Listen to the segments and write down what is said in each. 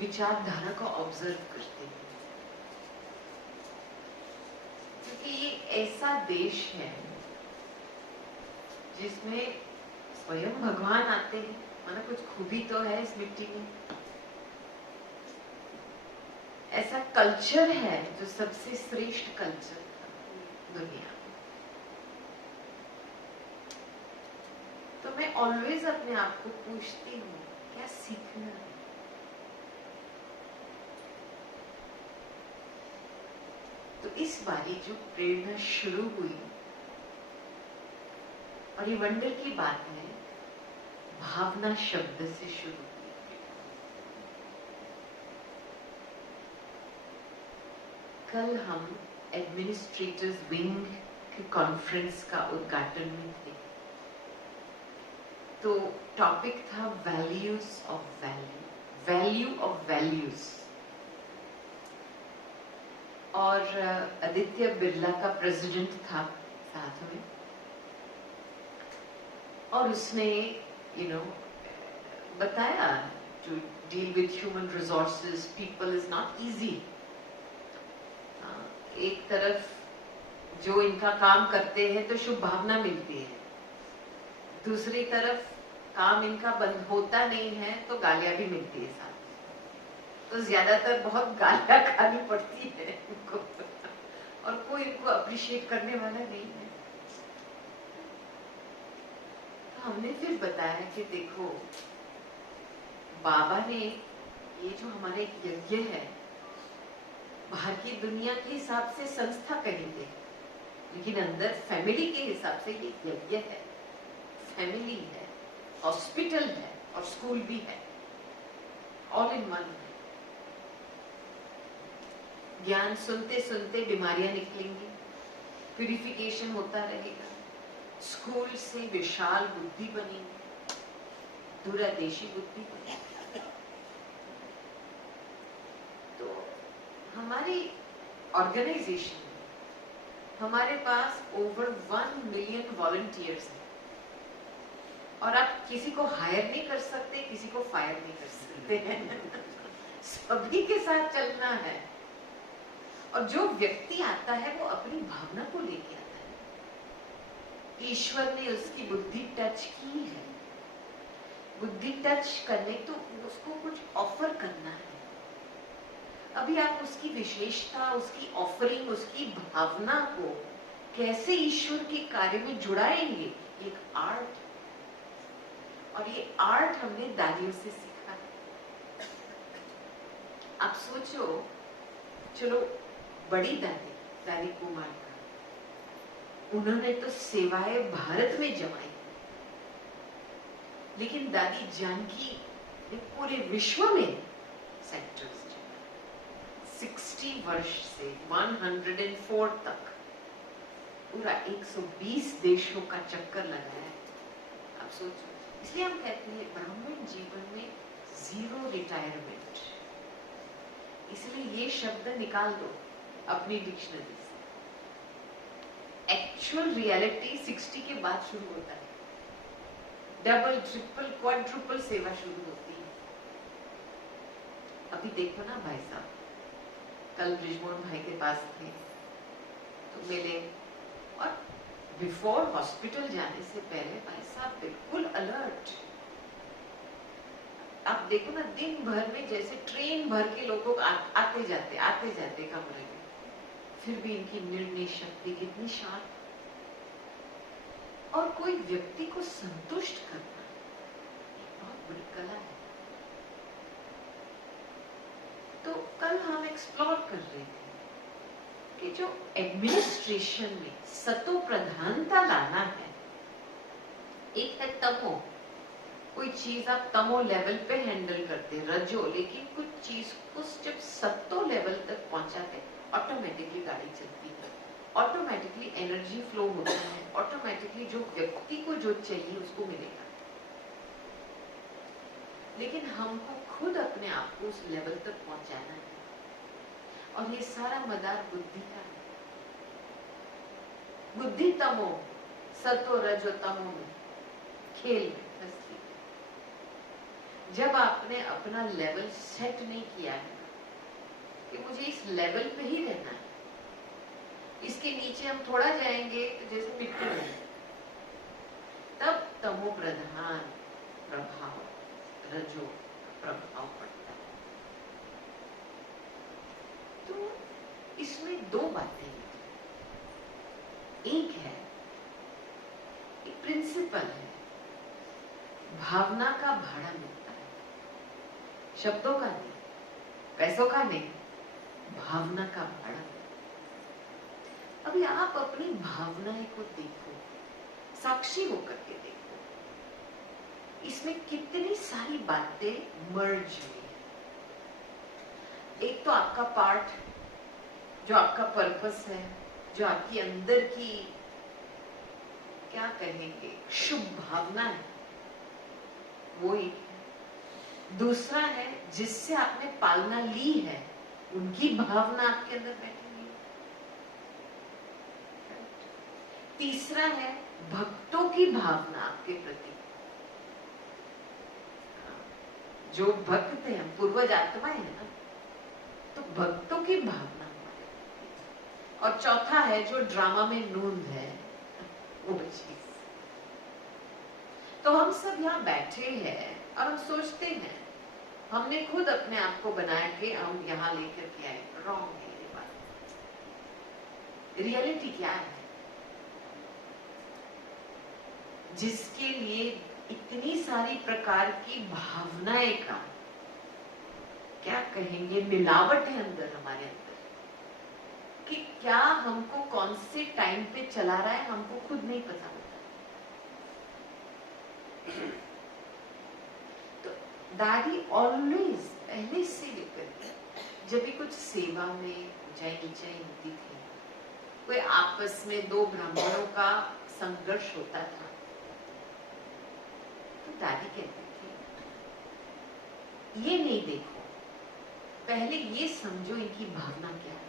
विचारधारा को ऑब्जर्व करते हैं, क्योंकि ये ऐसा देश है जिसमें स्वयं भगवान आते हैं, माना कुछ खूबी तो है इस मिट्टी में। ऐसा कल्चर है जो सबसे श्रेष्ठ कल्चर था दुनिया में। तो मैं ऑलवेज अपने आप को पूछती हूँ, क्या सीखना है? तो इस बारी जो प्रेरणा शुरू हुई, और ये वंडर की बात है, भावना शब्द से शुरू हुई। कल हम एडमिनिस्ट्रेटर्स विंग के कॉन्फ्रेंस का उद्घाटन में थे, तो टॉपिक था values of value of values. और आदित्य बिरला का प्रेसिडेंट था साथ में, और उसने बताया to deal with human resources people is not easy. एक तरफ जो इनका काम करते हैं तो शुभ भावना मिलती है, दूसरी तरफ काम इनका बंद होता नहीं है तो गालियां भी मिलती है साथ। तो ज्यादातर बहुत गालियां खानी पड़ती है इनको, और कोई इनको अप्रिशिएट करने वाला नहीं है। तो हमने फिर बताया कि देखो, बाबा ने ये जो हमारा एक यज्ञ है, बाहर की दुनिया के हिसाब से संस्था कहेंगे, लेकिन अंदर फैमिली के हिसाब से ये यज्ञ है, फैमिली है, हॉस्पिटल है और स्कूल भी है, ऑल इन वन है। ज्ञान सुनते सुनते बीमारियां निकलेंगी, प्यूरिफिकेशन होता रहेगा, स्कूल से विशाल बुद्धि बनेगी, दूरदेशी बुद्धि बनेगी। तो हमारी ऑर्गेनाइजेशन में हमारे पास ओवर 1 मिलियन वॉलंटियर्स हैं, और आप किसी को हायर नहीं कर सकते, किसी को फायर नहीं कर सकते हैं सभी के साथ चलना है। और जो व्यक्ति आता है वो अपनी भावना को लेके आता है। ईश्वर ने उसकी बुद्धि टच की है, बुद्धि टच करने तो उसको कुछ ऑफर करना है। अभी आप उसकी विशेषता, उसकी ऑफरिंग, उसकी भावना को कैसे ईश्वर के कार्य में जुड़ाएंगे, एक आर्ट। और ये आर्ट हमने दादियों से सीखा है। आप सोचो, चलो बड़ी दादी, दादी कुमार का, उन्होंने तो सेवाएं भारत में जमाई, लेकिन दादी जानकी ने पूरे विश्व में सेक्टर्स 60 वर्ष से 104 तक पूरा 120 देशों का चक्कर लगाया। आप सोचो, इसलिए हम कहते हैं ब्राह्मण जीवन में 0 रिटायरमेंट। इसलिए ये शब्द निकाल दो अपनी डिक्शनरी से। एक्चुअल रियलिटी 60 के बाद शुरू होता है, डबल ट्रिपल क्वाड्रुपल सेवा शुरू होती है। अभी देखो ना भाई साहब, कल ब्रिजमोहन भाई के पास थे तो मिले, और बिफोर हॉस्पिटल जाने से पहले भाई साहब बिल्कुल अलर्ट। आप देखो ना, दिन भर में जैसे ट्रेन भर के लोगों आते जाते कमरे में, फिर भी इनकी निर्णय शक्ति कितनी शार्प। और कोई व्यक्ति को संतुष्ट करना बहुत बड़ी कला है। तो कल हम एक्सप्लोर कर रहे थे कि जो एडमिनिस्ट्रेशन में सतो प्रधानता लाना है, एक है तमो। कोई चीज आप तमो लेवल पे हैंडल करते, रजो, लेकिन कुछ चीज को जब सतो लेवल तक पहुंचाते, ऑटोमेटिकली गाड़ी चलती है, ऑटोमेटिकली एनर्जी फ्लो होता है, ऑटोमेटिकली जो व्यक्ति को जो चाहिए उसको मिलेगा। लेकिन हमको खुद अपने आप को उस लेवल तक पहुंचाना है, और ये सारा मदार बुद्धि का है। बुद्धि तमो, सतो रजो तमो में खेल में फंसती है। जब आपने अपना लेवल सेट नहीं किया है कि मुझे इस लेवल पे ही रहना है, इसके नीचे हम थोड़ा जाएंगे तो जैसे मिट्टी में, तब तमो प्रधान प्रभाव, रजो प्रभाव पड़ता है। तो इसमें दो बातें हैं। एक है, एक प्रिंसिपल है, भावना का भाड़ा मिलता है, शब्दों का नहीं, पैसों का नहीं, भावना का भाड़ा मिलता है। अभी आप अपनी भावनाएं को देखो, साक्षी होकर के देखो, इसमें कितनी सारी बातें मर्ज हुई है। एक तो आपका पार्ट, जो आपका पर्पस है, जो आपकी अंदर की क्या कहेंगे शुभ भावना है, वो एक है। दूसरा है जिससे आपने पालना ली है, उनकी भावना आपके अंदर बैठी हुई है। तीसरा है भक्तों की भावना आपके प्रति, जो भक्त हैं, पूर्वज आत्माएं है ना, तो भक्तों की भावना हमारे। और चौथा है जो ड्रामा में नूंद है, वो चीज। तो हम सब यहाँ बैठे हैं और हम सोचते हैं हमने खुद अपने आप को बना के हम यहाँ लेकर के आए। रॉन्ग है ये बात। रियलिटी क्या है? जिसके लिए इतनी सारी प्रकार की भावनाएं का क्या कहेंगे मिलावट है अंदर, हमारे अंदर, कि क्या हमको कौन से टाइम पे चला रहा है हमको खुद नहीं पता होता। तो दादी ऑलवेज पहले से लेकर जब भी कुछ सेवा में ऊंचाई नीचाई होती थी, कोई आपस में दो ब्राह्मणों का संघर्ष होता था, तो दादी कहती थी ये नहीं देखो, पहले ये समझो इनकी भावना क्या है।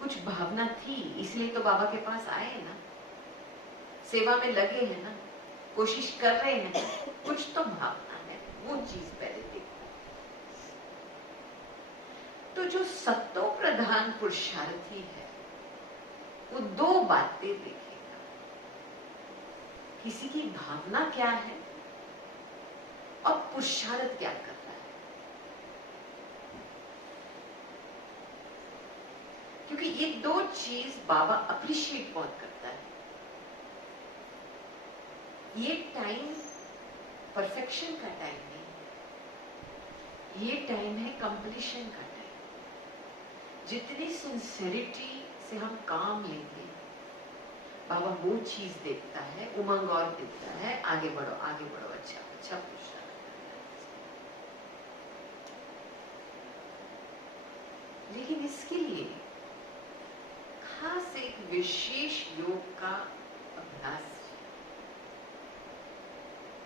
कुछ भावना थी इसलिए तो बाबा के पास आए हैं ना, सेवा में लगे हैं ना, कोशिश कर रहे हैं, कुछ तो भावना है, वो चीज पहले देखो। तो जो सत्तो प्रधान पुरुषार्थी है वो दो बातें देखेगा, किसी की भावना क्या है और पुरुषार्थ क्या कर रहा है। क्योंकि ये दो चीज बाबा अप्रिशिएट बहुत करता है। ये टाइम परफेक्शन का टाइम नहीं, ये टाइम है कंप्लीशन का टाइम। जितनी सिंसेरिटी से हम काम लेंगे, बाबा वो चीज देखता है, उमंग और देता है, आगे बढ़ो आगे बढ़ो, अच्छा अच्छा पूछा। लेकिन इसके लिए खास एक विशेष योग का अभ्यास,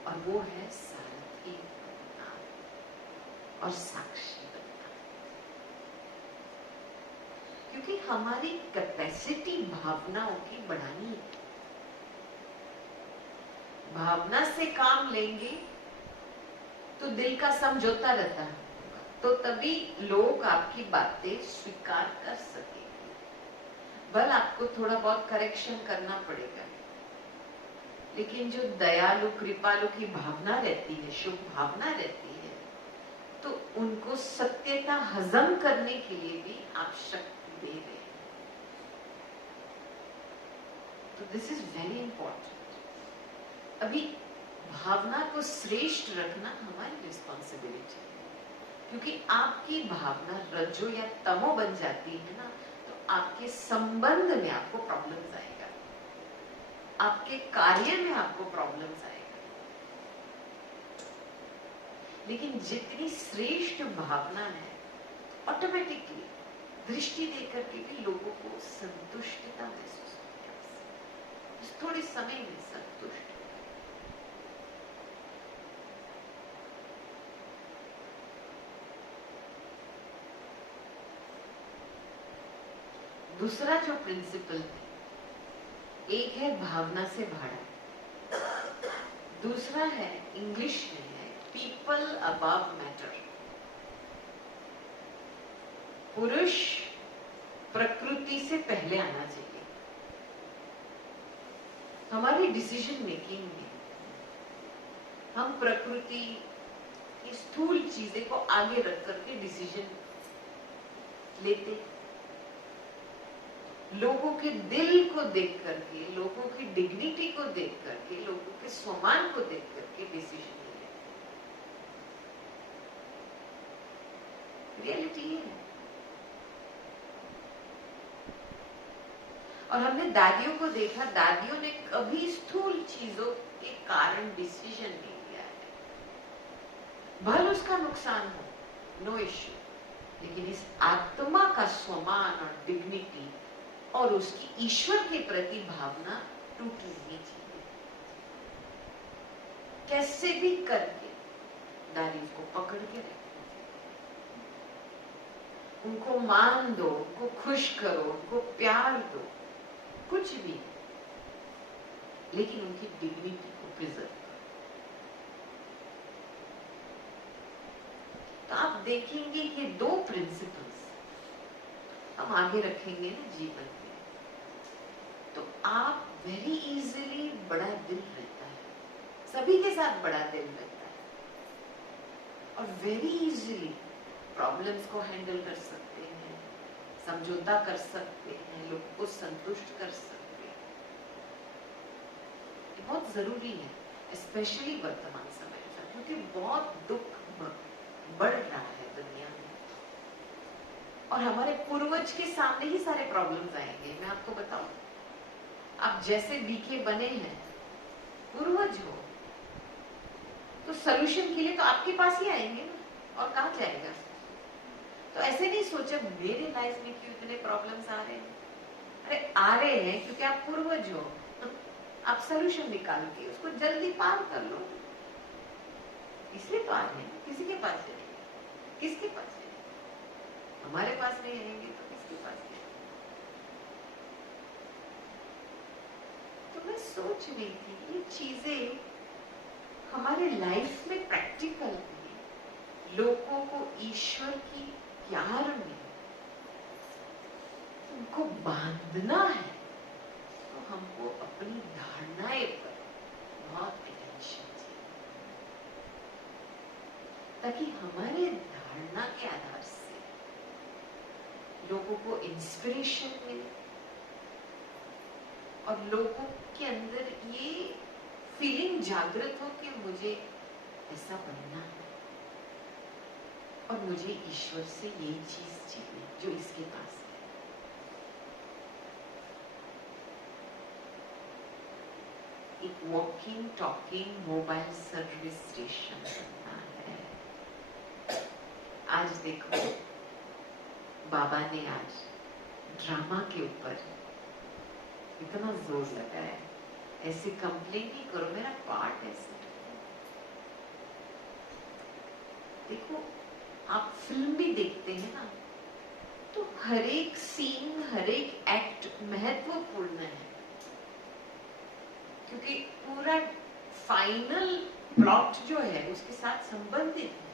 और वो है सारथी बनना और साक्षी बनना। क्योंकि हमारी कैपेसिटी भावनाओं की बढ़ानी है। भावना से काम लेंगे तो दिल का समझौता रहता है, तो तभी लोग आपकी बातें स्वीकार कर सकेंगे। बल आपको थोड़ा बहुत करेक्शन करना पड़ेगा, लेकिन जो दयालु कृपालु की भावना रहती है, शुभ भावना रहती है, तो उनको सत्यता हजम करने के लिए भी आप शक्ति दे रहे हैं। तो दिस इज वेरी इंपॉर्टेंट। अभी भावना को श्रेष्ठ रखना हमारी रिस्पॉन्सिबिलिटी है, क्योंकि आपकी भावना रजो या तमो बन जाती है ना, तो आपके संबंध में आपको प्रॉब्लम्स आएगा, आपके कार्य में आपको प्रॉब्लम्स आएगा। लेकिन जितनी श्रेष्ठ भावना है, ऑटोमेटिकली दृष्टि देकर के भी लोगों को संतुष्टता महसूस होती है, थोड़े समय में संतुष्ट। दूसरा जो प्रिंसिपल है, एक है भावना से भाड़ा, दूसरा है इंग्लिश में है people above matter. पुरुष प्रकृति से पहले आना चाहिए हमारी डिसीजन मेकिंग में। हम प्रकृति की स्थूल चीजें को आगे रख करके डिसीजन लेते, लोगों के दिल को देख करके, लोगों की डिग्निटी को देख करके, लोगों के सम्मान को देख करके डिसीजन लेते। रियलिटी है। और हमने दादियों को देखा, दादियों ने कभी स्थूल चीजों के कारण डिसीजन नहीं लिया है। भले उसका नुकसान हो, नो इश्यू, लेकिन इस आत्मा का सम्मान और डिग्निटी और उसकी ईश्वर के प्रति भावना टूटनी नहीं चाहिए। कैसे भी करके दादी को पकड़ के रखो, उनको मान दो, उनको खुश करो, उनको प्यार दो, कुछ भी, लेकिन उनकी डिग्निटी को प्रिजर्व करो। तो आप देखेंगे कि दो प्रिंसिपल्स हम आगे रखेंगे ना जीवन में, तो आप वेरी इजीली, बड़ा दिल रहता है, सभी के साथ बड़ा दिल रहता है, और वेरी इजीली प्रॉब्लम्स को हैंडल कर सकते हैं, समझौता कर सकते हैं, लोगों को संतुष्ट कर सकते हैं। ये बहुत जरूरी है, स्पेशली वर्तमान समय में, क्योंकि बहुत दुख बढ़ रहा है दुनिया में, और हमारे पूर्वज के सामने ही सारे प्रॉब्लम्स आएंगे। मैं आपको बताऊं, आप जैसे बीके बने हैं, पूर्वज हो, तो सलूशन के लिए तो आपके पास ही आएंगे ना, और कहाँ जाएगा? तो ऐसे नहीं सोचा मेरे लाइफ में क्यों इतने प्रॉब्लम्स आ रहे हैं। अरे आ रहे हैं क्योंकि आप पूर्वज हो, आप सलूशन निकाल के उसको जल्दी पार कर लो, इसलिए तो आ रहे हैं। किसी के पास जाएंगे, किसके पास जाएंगे? हमारे पास नहीं आएंगे तो किसके पास जाएंगे? तो मैं सोच रही थी ये चीजें हमारे लाइफ में प्रैक्टिकल में, लोगों को ईश्वर की प्यार में उनको बांधना है, तो हमको अपनी धारणाएं पर बहुत अटेंशन चाहिए, ताकि हमारे धारणा के आधार से लोगों को इंस्पिरेशन मिले और लोगों के अंदर ये फीलिंग जागृत हो कि मुझे ऐसा बनना है और मुझे ईश्वर से ये चीज चाहिए जो इसके पास है। एक walking talking mobile service station बनना है। आज देखो, बाबा ने आज ड्रामा के ऊपर इतना जोर लगाया है। ऐसे कंप्लेन नहीं करो, मेरा पार्ट है सर। देखो, आप फिल्म भी देखते हैं ना, तो हर एक सीन, हर एक एक्ट महत्वपूर्ण है, क्योंकि पूरा फाइनल प्लॉट जो है उसके साथ संबंधित है।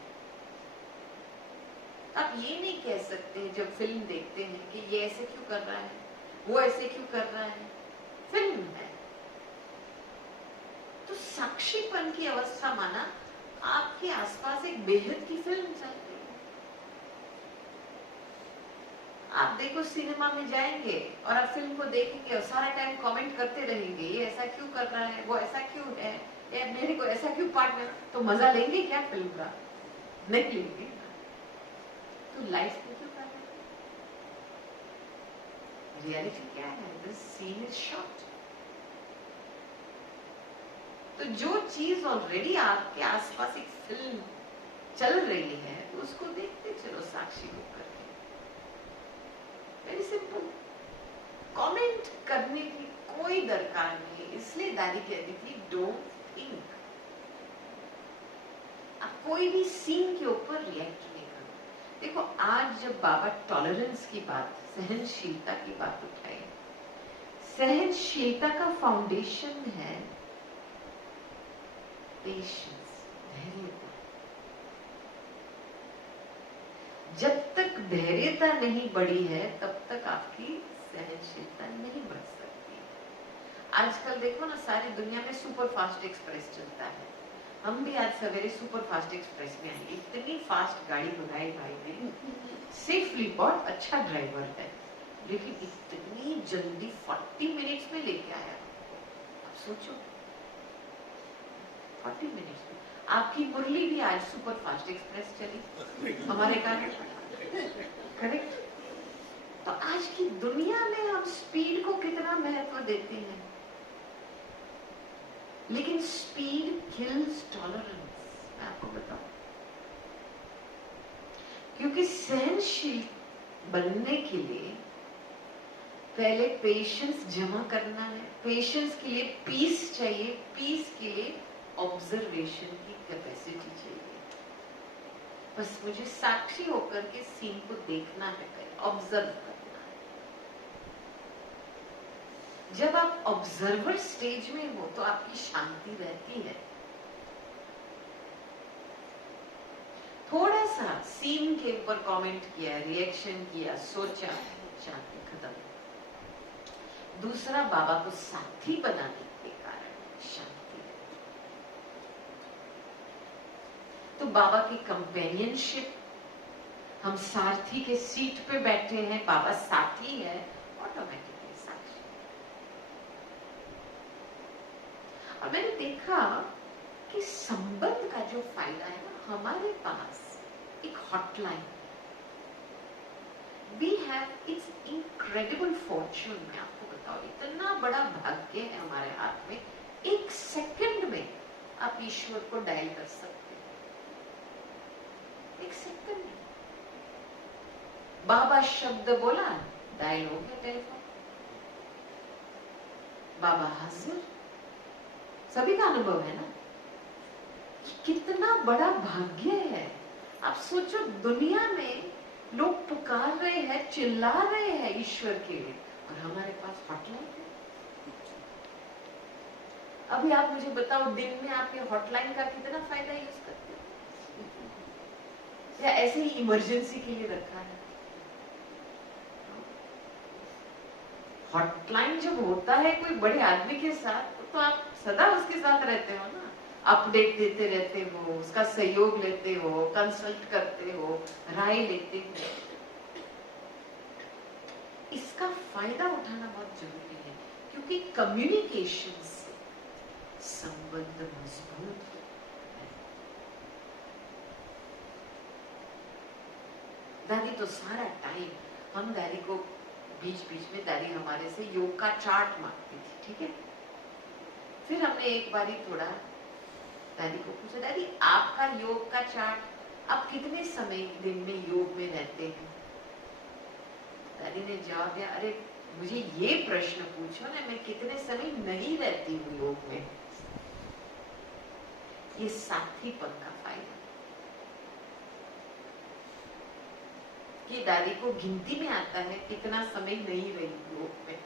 आप ये नहीं कह सकते जब फिल्म देखते हैं कि ये ऐसे क्यों कर रहा है, वो ऐसे क्यों कर रहा है। फिल्म है तो साक्षीपन की अवस्था माना, आपके आसपास एक बेहद की फिल्म चल रही है। आप देखो, सिनेमा में जाएंगे और आप फिल्म को देखेंगे और सारा टाइम कमेंट करते रहेंगे, ये ऐसा क्यों कर रहा है, वो ऐसा क्यों है, या मेरे को ऐसा क्यों पार्टनर, तो मजा लेंगे क्या फिल्म का? नहीं लेंगे। तो लाइफ में क्यों कर रहे हैं? रियलिटी क्या है? This scene is short. तो जो चीज ऑलरेडी आपके आसपास एक फिल्म चल रही है, उसको देखते चलो साक्षी होकर। Very simple. कमेंट करने की कोई दरकार नहीं है। इसलिए दादी कहती थी डोंट थिंक। आप कोई भी सीन के ऊपर रिएक्ट नहीं करो। देखो, आज जब बाबा टॉलरेंस की बात, सहनशीलता की बात उठाई, सहनशीलता का फाउंडेशन है पेशेंस, धैर्यता। जब तक धैर्यता नहीं बढ़ी है तब तक आपकी सहनशीलता नहीं बढ़ सकती। आजकल देखो ना, सारी दुनिया में सुपर फास्ट एक्सप्रेस चलता है। हम भी आज सवेरे सुपर फास्ट एक्सप्रेस में आए, इतनी फास्ट गाड़ी भगाई भाई ने, सेफली, बहुत अच्छा ड्राइवर है, लेकिन इतनी जल्दी 40 मिनट्स में लेके आया। आप सोचो 40 मिनट्स में। आपकी मुरली भी आज सुपर फास्ट एक्सप्रेस चली हमारे कारण, करेक्ट? तो आज की दुनिया में हम स्पीड को कितना महत्व देते हैं, लेकिन स्पीड किल्स टॉलरेंस। मैं आपको बताऊं, क्योंकि सहनशील बनने के लिए पहले पेशेंस जमा करना है। पेशेंस के लिए पीस चाहिए, पीस के लिए ऑब्जर्वेशन की कैपेसिटी चाहिए। बस मुझे साक्षी होकर के सीन को देखना है, ऑब्जर्व करना है। जब आप ऑब्जर्वर स्टेज में हो तो आपकी शांति रहती है। थोड़ा सा सीन के ऊपर कमेंट किया, रिएक्शन किया, सोचा, शांति खत्म। दूसरा, बाबा को साथी बनाने के कारण शांति है। तो बाबा की कंपेनियनशिप, हम सारथी के सीट पे बैठे हैं, बाबा साथी है, ऑटोमेटिकली साक्षी। और मैंने देखा कि संबंध का जो फायदा है ना, हमारे पास एक hotline, we have it's incredible fortune. मैं आपको बताऊं, इतना बड़ा भाग्य है हमारे हाथ में। एक सेकंड में आप ईश्वर को डायल कर सकते हैं, एक सेकंड में। बाबा शब्द बोला, डायल हो गया टेलीफोन, बाबा हाजिर। सभी का अनुभव है ना, कितना बड़ा भाग्य है। आप सोचो, दुनिया में लोग पुकार रहे हैं, चिल्ला रहे हैं ईश्वर के लिए, और हमारे पास हॉटलाइन है। अभी आप मुझे बताओ, दिन में आप ये हॉटलाइन का कितना फायदा यूज करते हो, या ऐसे ही इमरजेंसी के लिए रखा है? हॉटलाइन जब होता है कोई बड़े आदमी के साथ, तो आप सदा उसके साथ रहते हो ना, अपडेट देते रहते हो, उसका सहयोग लेते हो, कंसल्ट करते हो, राय लेते हो। इसका फायदा उठाना बहुत जरूरी है, क्योंकि कम्युनिकेशन से संबंध मजबूत है। दादी तो सारा टाइम, हम दादी को बीच बीच में, दादी हमारे से योग का चार्ट मांगती थी, ठीक है? फिर हमने एक बारी थोड़ा दादी को पूछा, दादी आपका योग का चार्ट, आप कितने समय दिन में योग में रहते हैं? दादी ने जवाब दिया, अरे मुझे ये प्रश्न पूछो ना, मैं कितने समय नहीं रहती हूँ योग में। ये साथीपन का फायदा, कि दादी को गिनती में आता है कितना समय नहीं रही योग में।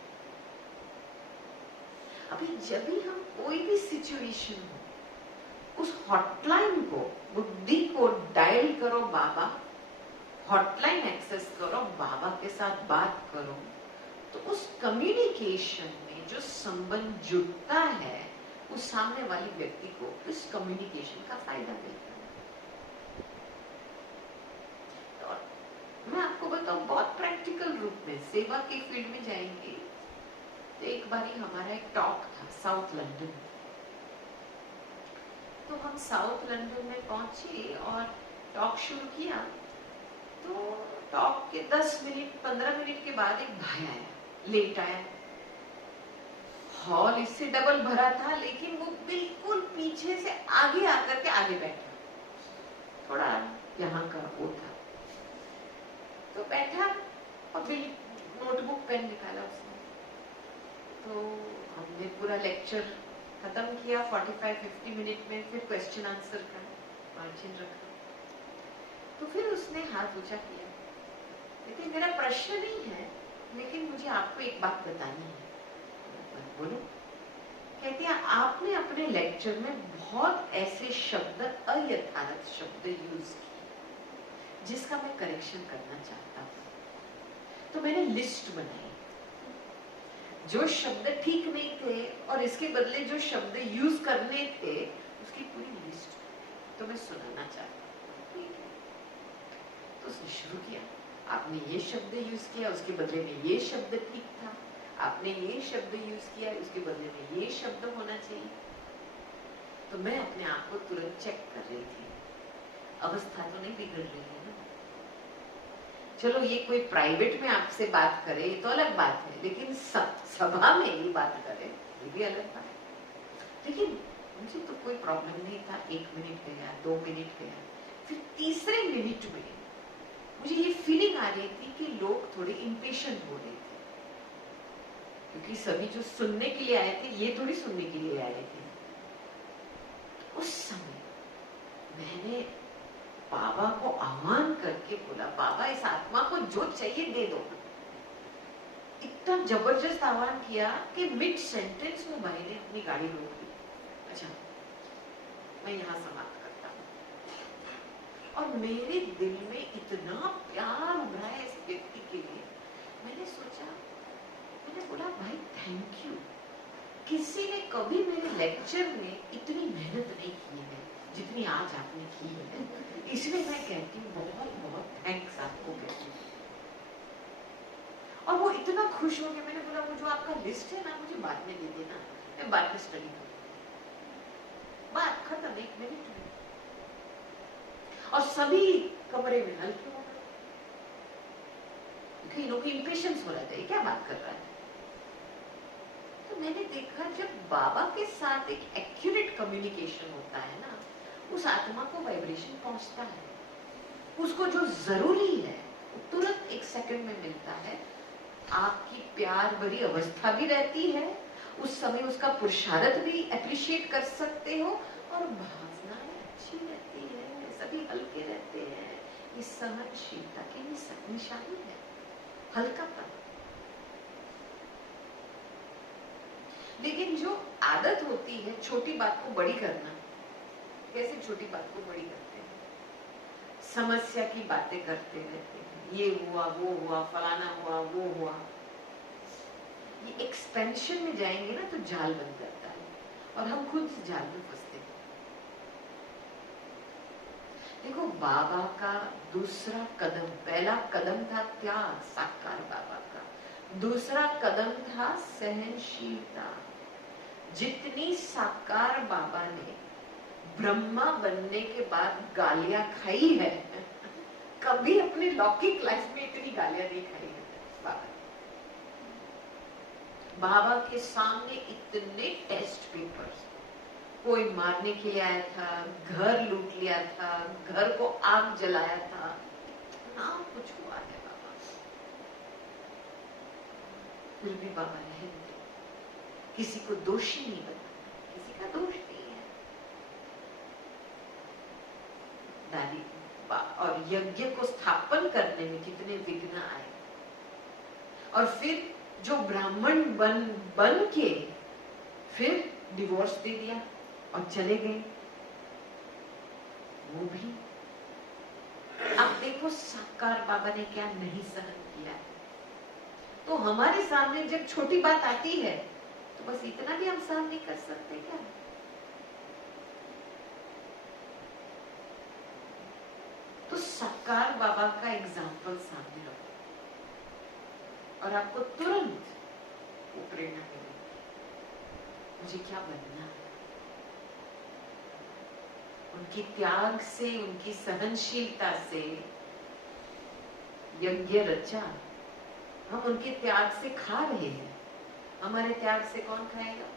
अभी जब भी हम कोई भी सिचुएशन हो, उस हॉटलाइन को, बुद्धि को डायल करो, बाबा हॉटलाइन एक्सेस करो, बाबा के साथ बात करो, तो उस कम्युनिकेशन में जो संबंध जुड़ता है, उस सामने वाली व्यक्ति को उस कम्युनिकेशन का फायदा मिलता है। और मैं आपको बताऊं, बहुत प्रैक्टिकल रूप में सेवा के फील्ड में जाएंगे तो एक बारी हमारा एक टॉक था साउथ लंदन। तो हम साउथ लंदन में पहुंचे और टॉक शुरू किया। तो टॉक के 10 मिनट 15 मिनट के बाद एक भाई आया, लेट आया। हॉल इससे डबल भरा था, लेकिन वो बिल्कुल पीछे से आगे आकर के आगे बैठा, थोड़ा यहाँ का वो था। तो बैठा और नोटबुक पेन निकाला उसने। तो हमने पूरा लेक्चर खत्म किया 45-50 मिनट में। फिर क्वेश्चन आंसर का मार्जिन रखा। तो फिर उसने हाथ ऊंचा किया, लेकिन मेरा प्रश्न नहीं है, लेकिन मुझे आपको एक बात बतानी है। बोलो। कहती है, आपने अपने लेक्चर में बहुत ऐसे शब्द, अयथार्थ शब्द यूज किए जिसका मैं करेक्शन करना चाहता हूँ। तो मैंने लिस्ट बनाई, जो शब्द ठीक नहीं थे और इसके बदले जो शब्द यूज करने थे उसकी पूरी लिस्ट तो मैं सुनाना चाहता हूँ। तो उसने शुरू किया, आपने ये शब्द यूज किया, उसके बदले में ये शब्द ठीक था, आपने ये शब्द यूज किया, उसके बदले में ये शब्द होना चाहिए। तो मैं अपने आप को तुरंत चेक कर रही थी, अवस्था तो नहीं बिगड़ रही है ना। चलो ये कोई प्राइवेट में आपसे बात करे ये तो अलग बात है, लेकिन सभा में ये बात करे ये भी अलग बात है। लेकिन मुझे तो कोई प्रॉब्लम नहीं था। 1 मिनट गया, 2 मिनट गया, फिर तीसरे मिनट में मुझे ये फीलिंग आ रही थी कि लोग थोड़े इम्पेशेंट हो रहे थे, क्योंकि सभी जो सुनने के लिए आए थे ये थोड़ी सुनने के लिए आए थे। उस समय मैंने बाबा को आह्वान करके बोला, बाबा इस आत्मा को जो चाहिए दे दो। इतना जबरदस्त आह्वान किया कि मिड सेंटेंस में भाई ने अपनी गाड़ी रोक दी। अच्छा, मैं यहाँ समाप्त करता हूँ। और मेरे दिल में इतना प्यार उभरा है इस व्यक्ति के लिए। मैंने सोचा, मैंने बोला भाई थैंक यू, किसी ने कभी मेरे लेक्चर में इतनी मेहनत नहीं की है जितनी आज आपने की है, इसलिए मैं कहती हूँ बहुत बहुत थैंक्स आपको कहती हूँ। और वो इतना खुश हो गया। मैंने बोला वो जो आपका लिस्ट है ना मुझे बाद में दे देना, मैं बाद में स्टडी करूँ। बात खत्म, 1 मिनट में। और सभी कमरे में हल्के हो गए, क्योंकि लोग इम्पेशेंस हो रहा था, क्या बात कर रहा है। तो मैंने देखा जब बाबा के साथ एक एक्यूरेट कम्युनिकेशन होता है ना, उस आत्मा को वाइब्रेशन पहुंचता है, उसको जो जरूरी है तुरंत 1 सेकंड में मिलता है। आपकी प्यार भरी अवस्था भी रहती है, उस समय उसका पुरुषार्थ भी अप्रिशिएट कर सकते हो, और भावनाएं अच्छी रहती है, सभी हल्के रहते हैं। ये सहनशीलता की निशानी है, हल्कापन। लेकिन जो आदत होती है छोटी बात को बड़ी करना, कैसे छोटी बात को बड़ी करते हैं, समस्या की बातें करते रहते हैं, ये हुआ वो हुआ, फलाना हुआ वो हुआ। ये एक्सपेंशन में जाएंगे ना तो जाल बन जाता है और हम खुद जाल में फंसते हैं। देखो बाबा का दूसरा कदम, पहला कदम था त्याग साकार बाबा का, दूसरा कदम था सहनशीलता। जितनी साकार बाबा ने ब्रह्मा बनने के बाद गालियां खाई है, कभी अपने लौकिक लाइफ में इतनी गालियां नहीं खाई है बाबा। बाबा के सामने इतने टेस्ट पेपर्स, कोई मारने के लिए आया था, घर लूट लिया था, घर को आग जलाया था, इतना कुछ हुआ है बाबा। फिर भी बाबा रहने दे, किसी को दोषी नहीं बनाना, किसी का दोष नहीं है। दादी और यज्ञ को स्थापन करने में कितने विघ्न आए, और फिर जो ब्राह्मण बन के फिर डिवोर्स दे दिया और चले गए, वो भी। अब देखो साकार बाबा ने क्या नहीं सहन किया है। तो हमारे सामने जब छोटी बात आती है तो बस इतना भी हम सहन नहीं कर सकते क्या? तो साकार बाबा का एग्जाम्पल सामने रखो और आपको तुरंत वो प्रेरणा मिलेगी, मुझे क्या बनना है। उनकी त्याग से, उनकी सहनशीलता से यज्ञ रचा, हम उनके त्याग से खा रहे हैं, हमारे त्याग से कौन खाएगा?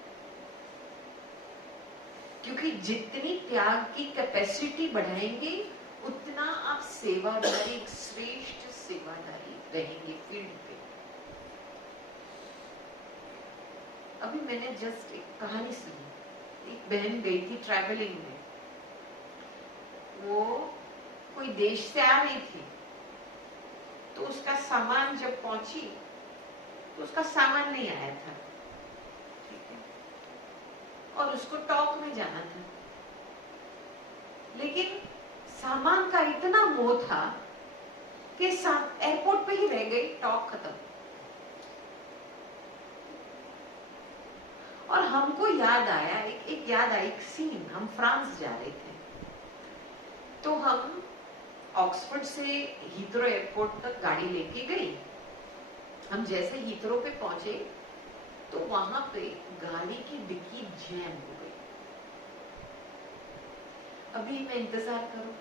क्योंकि जितनी त्याग की कैपेसिटी बढ़ाएंगे उतना आप सेवादारी, श्रेष्ठ सेवादारी रहेंगे फील्ड पे। अभी मैंने जस्ट एक कहानी सुनी, एक बहन गई थी ट्रैवलिंग में, वो कोई देश से आ रही थी, तो उसका सामान जब पहुंची तो उसका सामान नहीं आया था, ठीक है, और उसको टॉक में जाना था, लेकिन सामान का इतना मोह था के साथ एयरपोर्ट पे ही रह गई, टॉक खत्म। और हमको याद आया, एक याद आई एक सीन। हम फ्रांस जा रहे थे, तो हम ऑक्सफोर्ड से हीथ्रो एयरपोर्ट तक गाड़ी लेके गई। हम जैसे हीथ्रो पे पहुंचे तो वहां पे गाड़ी की डिक्की जैम हो गई। अभी मैं इंतजार करूं,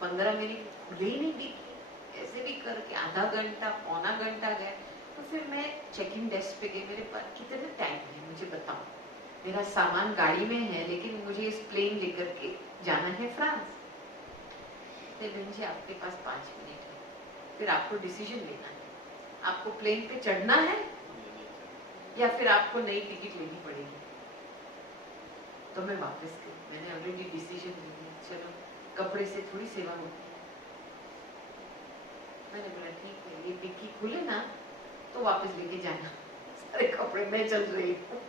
15 मिनट खुले ही नहीं डिक्की, ऐसे भी करके आधा घंटा पौना घंटा गया। तो फिर मैं चेक इन डेस्क पे गई, मेरे पास कितने टाइम है मुझे बताओ, मेरा सामान गाड़ी में है लेकिन मुझे इस प्लेन लेकर के जाना है फ्रांस। तो बहन जी आपके पास 5 मिनट है, फिर आपको डिसीजन लेना है, आपको प्लेन पे चढ़ना है या फिर आपको नई टिकट लेनी पड़ेगी। तो मैं वापस गई, मैंने ऑलरेडी डिसीजन ले लिया, चलो कपड़े से थोड़ी सेवा होती है। मैंने बोला ठीक है, ये डिक्की खुले ना तो वापस लेके जाना, सारे कपड़े मैं चल रही हूँ।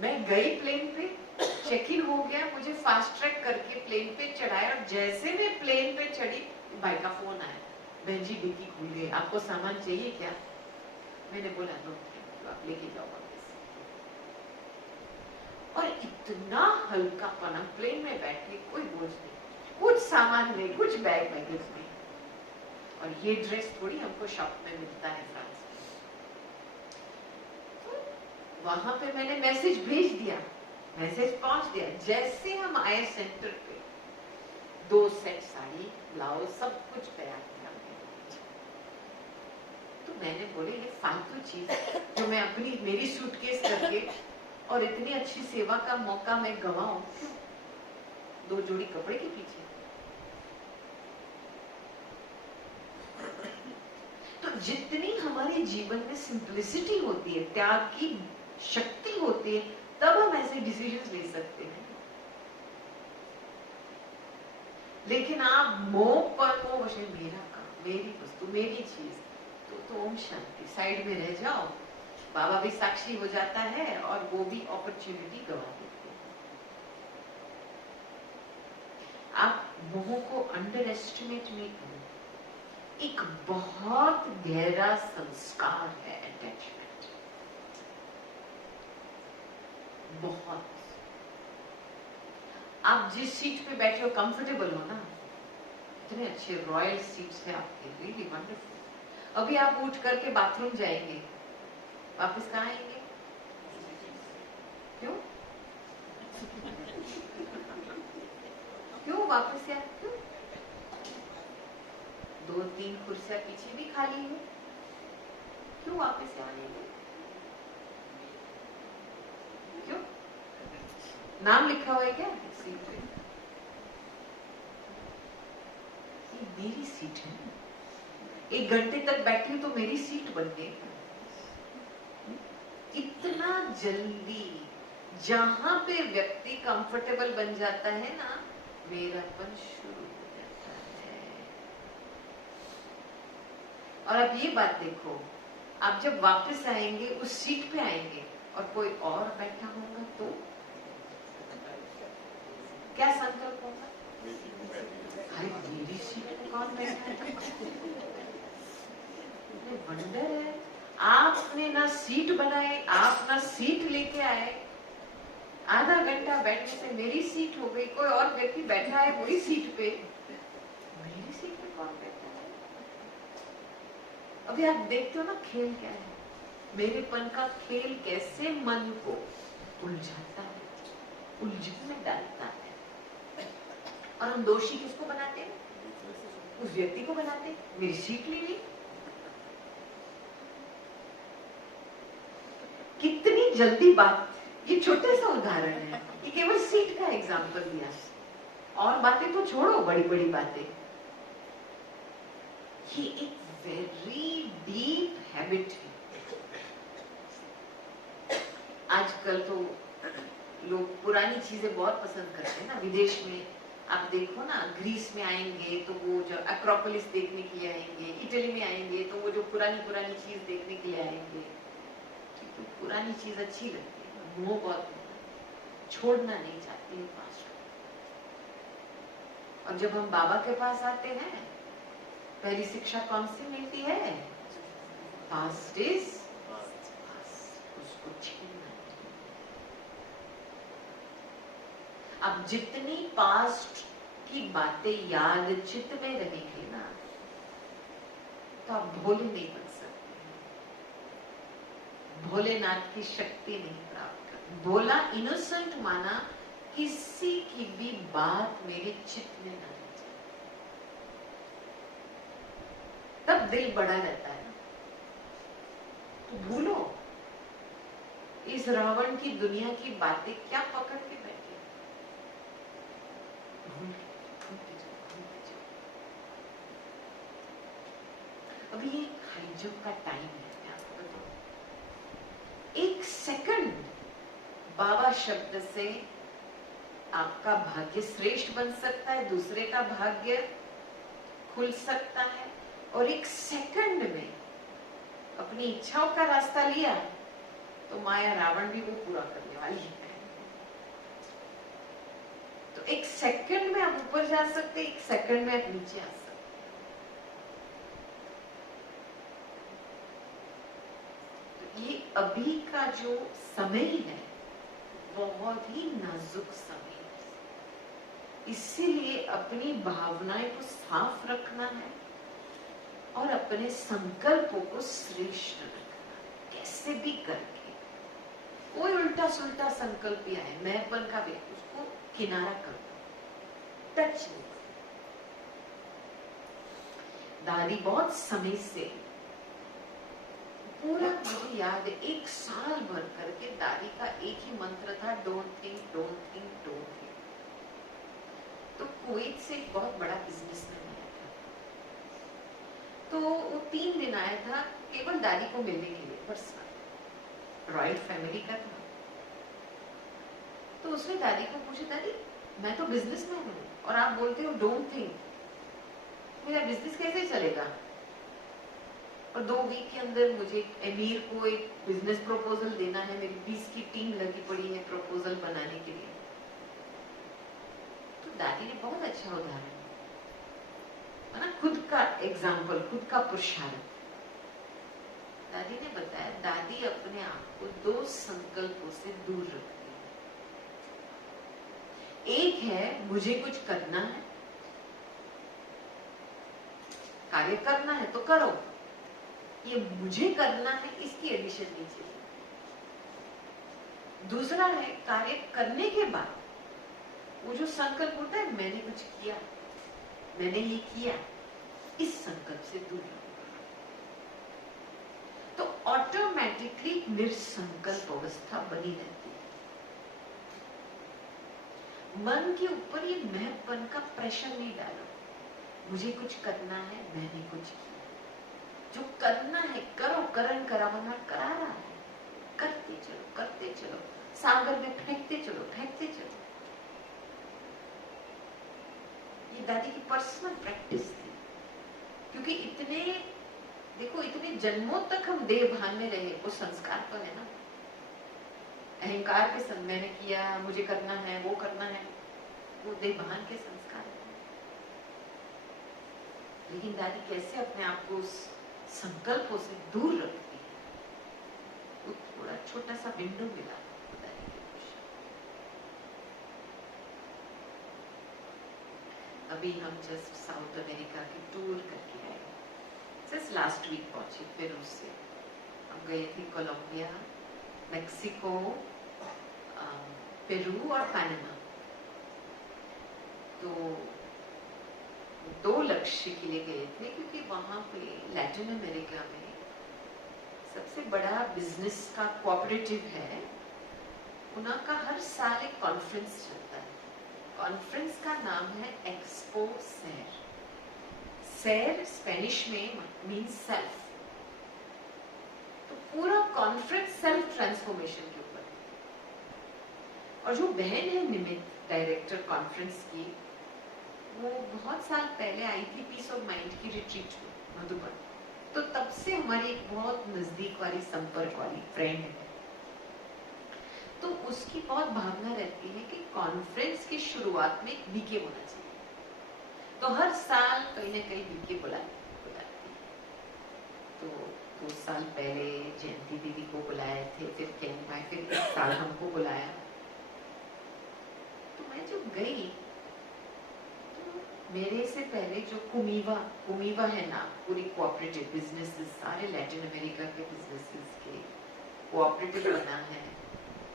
मैं गई प्लेन पे, चेक इन हो गया, मुझे फास्ट ट्रैक करके प्लेन पे चढ़ाया। और जैसे मैं प्लेन पे चढ़ी, भाई का फोन आया, बहन जी डिक्की खुल गई, आपको सामान चाहिए क्या? मैंने बोला नो, आप लेके जाओ वापस। और इतना हल्का पना, प्लेन में बैठे, कोई बोझ नहीं, कुछ सामान नहीं, कुछ बैग बैगेज नहीं। और ये ड्रेस थोड़ी हमको शॉप में मिलता है फ्रांस में। तो वहां पे मैंने मैसेज भेज दिया, मैसेज पहुंच गया। जैसे हम आए सेंटर पे, 2 सेट साड़ी, ब्लाउज, सब कुछ तैयार था। तो मैंने बोले ये फालतू चीज जो मैं अपनी मेरी सूटकेस करके और इतनी अच्छी सेवा का मौका मैं गवाऊं, 2 जोड़ी कपड़े के पीछे। तो जितनी हमारे जीवन में सिंप्लिसिटी होती है, त्याग की शक्ति होती है, तब हम ऐसे डिसीजंस ले सकते हैं। लेकिन आप मोह पर मोह वश, मेरा काम, मेरी वस्तु, मेरी चीज, तो ओम शांति, साइड में रह जाओ। बाबा भी साक्षी हो जाता है और वो भी अपॉर्चुनिटी गवा देते हैं। आप मोह को अंडर एस्टिमेट नहीं करो, एक बहुत गहरा संस्कार है अटैचमेंट, बहुत। आप जिस सीट पे बैठे हो कंफर्टेबल हो ना, इतने अच्छे रॉयल सीट्स है आपके, रियली वंडरफुल। अभी आप उठ करके बाथरूम जाएंगे, वापस कहाँ आएंगे? क्यों क्यों वापस यार, क्यों? 2-3 कुर्सियां पीछे भी खाली है, क्यों वापस आएंगे? क्यों? नाम लिखा हुआ है क्या सीट पे? ये मेरी सीट है, 1 घंटे तक बैठी हूं तो मेरी सीट बन गई। इतना जल्दी जहां पे व्यक्ति कंफर्टेबल बन जाता है ना, मेरापन शुरू हो जाता है। और अब ये बात देखो, आप जब वापस आएंगे, उस सीट पे आएंगे और कोई और बैठा होगा तो क्या संकल्प होगा? अरे मेरी सीट पे कौन बैठा है? वंडर है, आपने ना सीट बनाई, आप ना सीट लेके आए, आधा घंटा बैठने से मेरी सीट हो गई, कोई और व्यक्ति बैठा है वही सीट पे, मेरी सीट पे कौन बैठा है? अभी आप देखते हो ना खेल क्या है, मेरेपन का खेल कैसे मन को उलझाता है, उलझन में डालता है। और हम दोषी किसको बनाते हैं? उस व्यक्ति को बनाते हैं, मेरी सीट ले ली। कितनी जल्दी बात, ये छोटे सा उदाहरण है, ये केवल सीट का एग्जाम्पल दिया, और बातें तो छोड़ो, बड़ी बड़ी बातें। ये एक वेरी डीप हैबिट है। आजकल तो लोग पुरानी चीजें बहुत पसंद करते हैं ना। विदेश में आप देखो ना, ग्रीस में आएंगे तो वो जो एक्रोपोलिस देखने के लिए आएंगे, इटली में आएंगे तो वो जो पुरानी पुरानी चीज देखने के लिए आएंगे। तो पुरानी चीज अच्छी लगती है, मोह बहुत छोड़ना नहीं चाहती है पास। और जब हम बाबा के पास आते हैं पहली शिक्षा कौन सी मिलती है? पास्ट इज उसको छीनना। अब जितनी पास्ट की बातें याद चित्त में रहेंगी ना, तो आप भोले नहीं बन सकते। भोलेनाथ की शक्ति नहीं प्राप्त कर। भोला इनोसेंट माना, किसी की भी बात मेरे चित्त में ना रह जाए, तब दिल बड़ा रहता है ना। तो भूलो इस रावण की दुनिया की बातें क्या पकड़ के बैठे। भूलते जाओ। अभी ये हाईजम्प का टाइम है, मैं आपको बताऊं। 1 सेकंड बाबा शब्द से आपका भाग्य श्रेष्ठ बन सकता है, दूसरे का भाग्य खुल सकता है। और 1 सेकंड में अपनी इच्छाओं का रास्ता लिया तो माया रावण भी वो पूरा करने वाली है। तो 1 सेकंड में आप ऊपर जा सकते, 1 सेकंड में आप नीचे आ सकते। तो ये अभी का जो समय है बहुत ही नाजुक समय है। इसीलिए अपनी भावनाएं को साफ रखना है और अपने संकल्पों को श्रेष्ठ रखना है, कैसे भी करके। कोई उल्टा सुल्टा संकल्प ही आए, मैंपन का भी, उसको किनारा कर दो, टच नहीं। दादी बहुत समय से, पूरा मुझे याद है, 1 साल भर करके दादी का एक ही मंत्र था, don't think, don't think, don't think. तो कुवैत से एक बहुत बड़ा बिजनेसमैन आया था, तो वो 3 दिन आया था केवल दादी को मिलने के लिए, पर्सनल, रॉयल फैमिली का था। तो उसने दादी को पूछा, दादी मैं तो बिजनेसमैन हूँ और आप बोलते हो डोंट थिंक, मेरा बिजनेस कैसे चलेगा? और 2 वीक के अंदर मुझे अमीर को एक बिजनेस प्रपोजल देना है, मेरी 20 की टीम लगी पड़ी है प्रपोजल बनाने के लिए। तो दादी ने बहुत अच्छा उदाहरण है ना, खुद का एग्जाम्पल, खुद का पुरुषार्थ। दादी ने बताया, दादी अपने आप को 2 संकल्पों से दूर रखती है। एक है मुझे कुछ करना है, कार्य करना है तो करो, ये मुझे करना है इसकी एडिशन नहीं चाहिए। दूसरा है कार्य करने के बाद वो जो संकल्प होता है, मैंने कुछ किया, मैंने ये किया, इस संकल्प से दूर रहो। तो ऑटोमेटिकली निरसंकल्प अवस्था बनी रहती है। मन के ऊपर ये मैंपन का प्रेशर नहीं डालो, मुझे कुछ करना है, मैंने कुछ किया, जो करना है करो, करण करावना करा रहा है, करते चलो, सागर में फेंकते चलो। ये दादी की पर्सनल प्रैक्टिस थी, क्योंकि इतने जन्मों तक हम देह भान में रहे, वो संस्कार तो है ना, अहंकार के संग मैंने किया, मुझे करना है, वो करना है, वो देह भान के संस्कार है। लेकिन दादी कैसे अपने आप को उस संकल्पों से दूर रखती है, वो थोड़ा छोटा सा विंडो मिला दादी के कुछ। अभी हम जस्ट साउथ अमेरिका की टूर करके आए, जस्ट लास्ट वीक पहुंचे पेरू से। हम गए थे कोलंबिया, मेक्सिको, पेरू और पनामा। तो 2 लक्ष्य के लिए गए थे, क्योंकि वहां पे लैटिन अमेरिका में सबसे बड़ा बिजनेस का कोऑपरेटिव है, उनका हर साल एक कॉन्फ्रेंस चलता है। कॉन्फ्रेंस का नाम है एक्सपो सैर। सैर स्पेनिश में मीन्स सेल्फ। तो पूरा कॉन्फ्रेंस सेल्फ ट्रांसफॉर्मेशन के ऊपर। और जो बहन है निमित, डायरेक्टर कॉन्फ्रेंस की, वो बहुत साल पहले आई थी पीस ऑफ माइंड की रिट्रीट में मधुबन। तो तब से हमारी एक बहुत नजदीक वाली, संपर्क वाली फ्रेंड है। तो उसकी बहुत भावना रहती है कि कॉन्फ्रेंस की शुरुआत में एक बीके होना चाहिए। तो हर साल कहीं ना कहीं बीके बुलाए। साल पहले जयंती दीदी को बुलाए थे, फिर केन भाई, फिर 1 साल हमको बुलाया। तो मैं जब गई तो मेरे से पहले जो कुमीवा है ना, पूरी कोऑपरेटिव बिजनेसेस, सारे लैटिन अमेरिका के बिजनेसेस के कोऑपरेटिव बना है,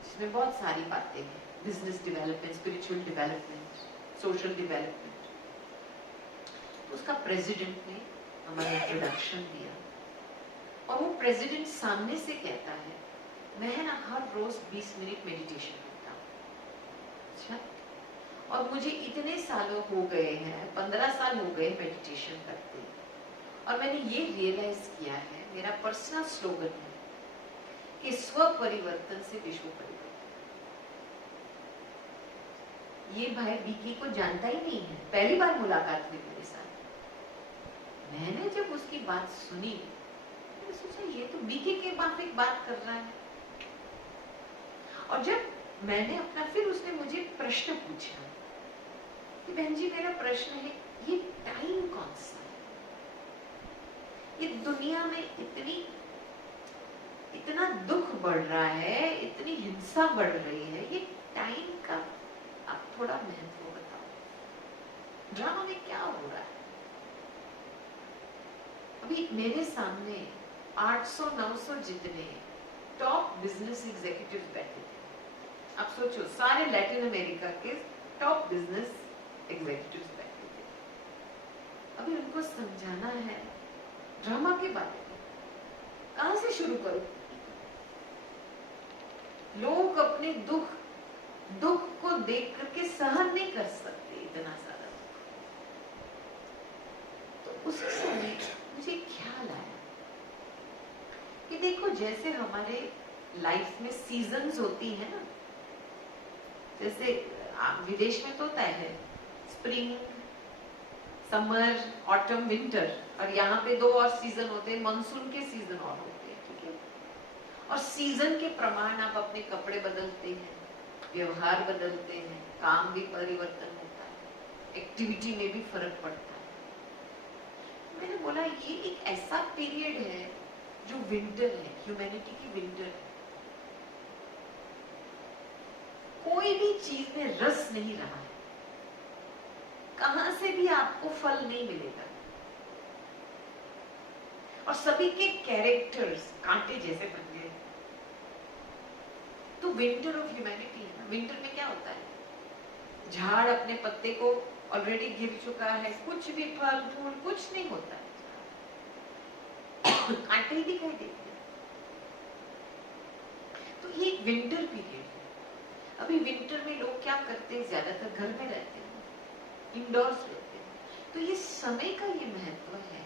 जिसमें बहुत सारी बातें हैं, business development, spiritual development, social development. उसका प्रेसिडेंट ने हमारा इंट्रोडक्शन दिया और वो प्रेसिडेंट सामने से कहता है, मैं ना हर रोज 20 मिनट मेडिटेशन करता हूँ। अच्छा, और मुझे इतने सालों हो गए हैं, 15 साल हो गए मेडिटेशन करते, और मैंने ये रियलाइज किया है, मेरा पर्सनल स्लोगन है कि स्व परिवर्तन से विश्व परिवर्तन। ये भाई बीके को जानता ही नहीं है, पहली बार मुलाकात हुई मेरे साथ। मैंने जब उसकी बात सुनी, मैंने सोचा ये तो बीके के माफिक बात कर रहा है। और जब मैंने अपना, फिर उसने मुझे प्रश्न पूछा कि बहन जी मेरा प्रश्न है, ये टाइम कौन सा है? ये दुनिया में इतना दुख बढ़ रहा है, इतनी हिंसा बढ़ रही है, ये टाइम का आप थोड़ा महत्व बताओ। ड्रामा में क्या हो रहा है? अभी मेरे सामने 800-900 जितने टॉप बिजनेस एग्जीक्यूटिव्स बैठे थे। आप सोचो, सारे लैटिन अमेरिका के टॉप बिजनेस एग्जीक्यूटिव्स बैठे थे। अभी उनको समझाना है ड्रामा के बारे में, कहां से शुरू करूं? लोग अपने दुख को देख करके सहन नहीं कर सकते, इतना सारा दुख। तो उस समय मुझे ख्याल आया कि देखो, जैसे हमारे लाइफ में सीजन्स होती है ना, जैसे विदेश में तो होता है स्प्रिंग, समर, ऑटम, विंटर, और यहाँ पे 2 और सीजन होते हैं, मानसून के सीजन और होते हैं, ठीक है। और सीजन के प्रमाण आप अपने कपड़े बदलते हैं, व्यवहार बदलते हैं, काम भी परिवर्तन होता है, एक्टिविटी में भी फर्क पड़ता है। मैंने बोला ये एक ऐसा पीरियड है जो विंटर है, ह्यूमैनिटी की विंटर है। कोई भी चीज में रस नहीं रहा है, कहां से भी आपको फल नहीं मिलेगा, और सभी के कैरेक्टर्स कांटे जैसे बन गए। तो विंटर ऑफ ह्यूमैनिटी है ना। विंटर में क्या होता है, झाड़ अपने पत्ते को ऑलरेडी गिर चुका है, कुछ भी फल फूल कुछ नहीं होता है, कांटे ही दिखाई देते हैं। तो ये विंटर पीरियड है। अभी विंटर में लोग क्या करते हैं, ज्यादातर घर में रहते हैं, इंडोर्स रहते हैं। तो ये समय का ये महत्व है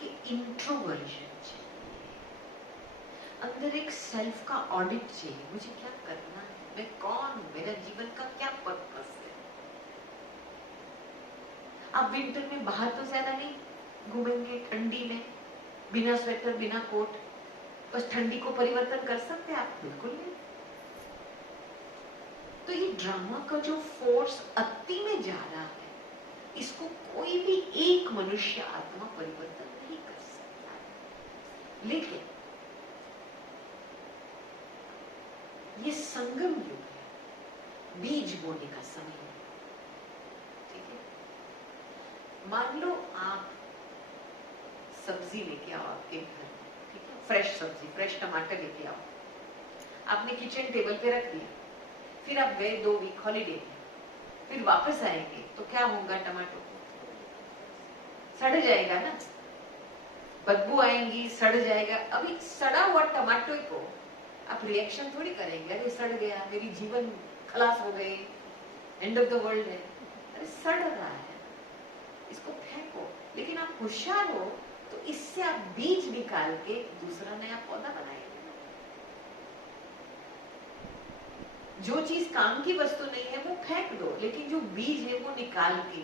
कि इंट्रोवर्जन चाहिए, अंदर एक सेल्फ का ऑडिट चाहिए, मुझे क्या करना है, मैं कौन हूं, मेरा जीवन का क्या पर्पस है। आप विंटर में बाहर तो ज्यादा नहीं घूमेंगे, ठंडी में बिना स्वेटर बिना कोट, बस ठंडी को परिवर्तन कर सकते हैं आप? बिल्कुल नहीं। तो ये ड्रामा का जो फोर्स अति में जा रहा है, इसको कोई भी एक मनुष्य आत्मा परिवर्तन नहीं कर सकता है। लेकिन ये संगम युग है, बीज बोने का समय है, ठीक है। मान लो आप सब्जी लेके आओ आपके घर, ठीक है, फ्रेश सब्जी, फ्रेश टमाटर लेके आओ, आपने किचन टेबल पे रख दिया, फिर आप गए 2 वीक हॉलीडे में, फिर वापस आएंगे तो क्या होगा, टमाटो सड़ जाएगा ना, बदबू आएंगी, सड़ जाएगा। अभी सड़ा हुआ टमाटो को आप रिएक्शन थोड़ी करेंगे, अरे सड़ गया, मेरी जीवन खलास हो गई, एंड ऑफ द वर्ल्ड है। अरे सड़ रहा है, इसको फेंको। लेकिन आप होशियार हो तो इससे आप बीज निकाल के दूसरा नया पौधा बनाएंगे। जो चीज काम की वस्तु नहीं है वो फेंक दो, लेकिन जो बीज है वो निकाल के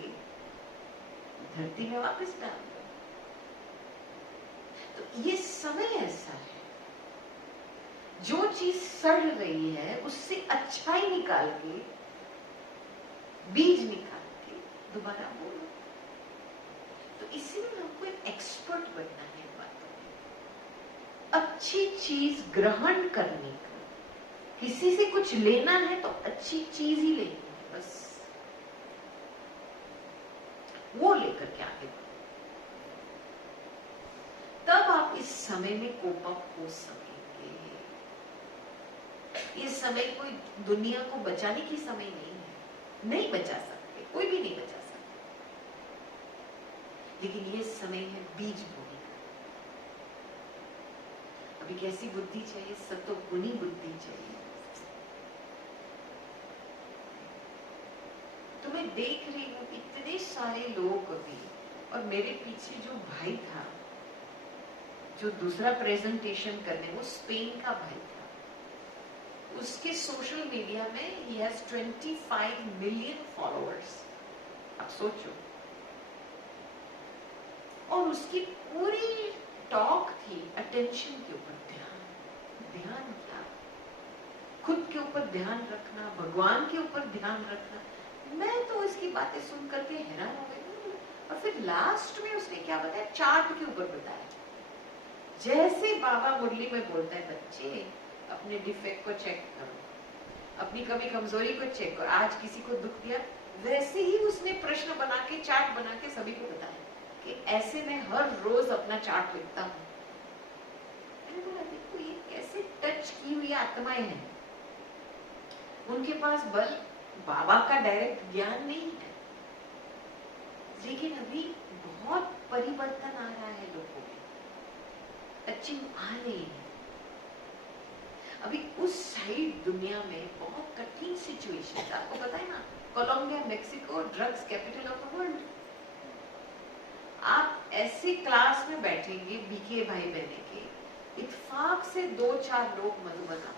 धरती में वापस डाल दो। तो ये समय ऐसा है, जो चीज सड़ रही है उससे अच्छाई निकाल के, बीज निकाल के दोबारा बोलो। तो इसीलिए हमको एक एक्सपर्ट बनना है बातों में, अच्छी चीज ग्रहण करने का, किसी से कुछ लेना है तो अच्छी चीज ही लेनी है, बस वो लेकर के आगे बढ़ो। तब आप इस समय में कोप अप हो सकेंगे। ये समय कोई दुनिया को बचाने की समय नहीं है, नहीं बचा सकते, कोई भी नहीं बचा सकता, लेकिन ये समय है बीज बोने का। अभी कैसी बुद्धि चाहिए? सत्वगुणी बुद्धि चाहिए। तो मैं देख रही हूँ इतने सारे लोग अभी, और मेरे पीछे जो भाई था जो दूसरा प्रेजेंटेशन करने, वो स्पेन का भाई था, उसके सोशल मीडिया में he has 25 मिलियन फॉलोअर्स। आप सोचो, और उसकी पूरी टॉक थी अटेंशन के ऊपर, ध्यान क्या, खुद के ऊपर ध्यान रखना, भगवान के ऊपर ध्यान रखना। मैं तो इसकी बातें सुन करके हैरान हो गई। और फिर लास्ट में उसने क्या बताया, चार्ट के ऊपर बताया। जैसे बाबा मुरली में बोलता है, बच्चे अपने डिफेक्ट को चेक करो, अपनी कमी कमजोरी को चेक करो, आज किसी को दुख दिया, वैसे ही उसने प्रश्न बना के, चार्ट बना के सभी को बताया कि ऐसे मैं हर रोज अपना चार्ट लिखता हूँ। मैंने बोला, देखो ये कैसे टच की हुई आत्माएं हैं, उनके पास बल बाबा का डायरेक्ट ज्ञान नहीं है, लेकिन अभी बहुत परिवर्तन आ रहा है लोगों में, टचिंग आ रही है। अभी उस साइड दुनिया में बहुत कठिन सिचुएशन है, आपको पता है ना, Colombia, Mexico, drugs capital of the world. आप ऐसे क्लास में बैठेंगे बीके भाई बहने के, इत्तेफाक से 2-4 लोग मधुबन आ सकते,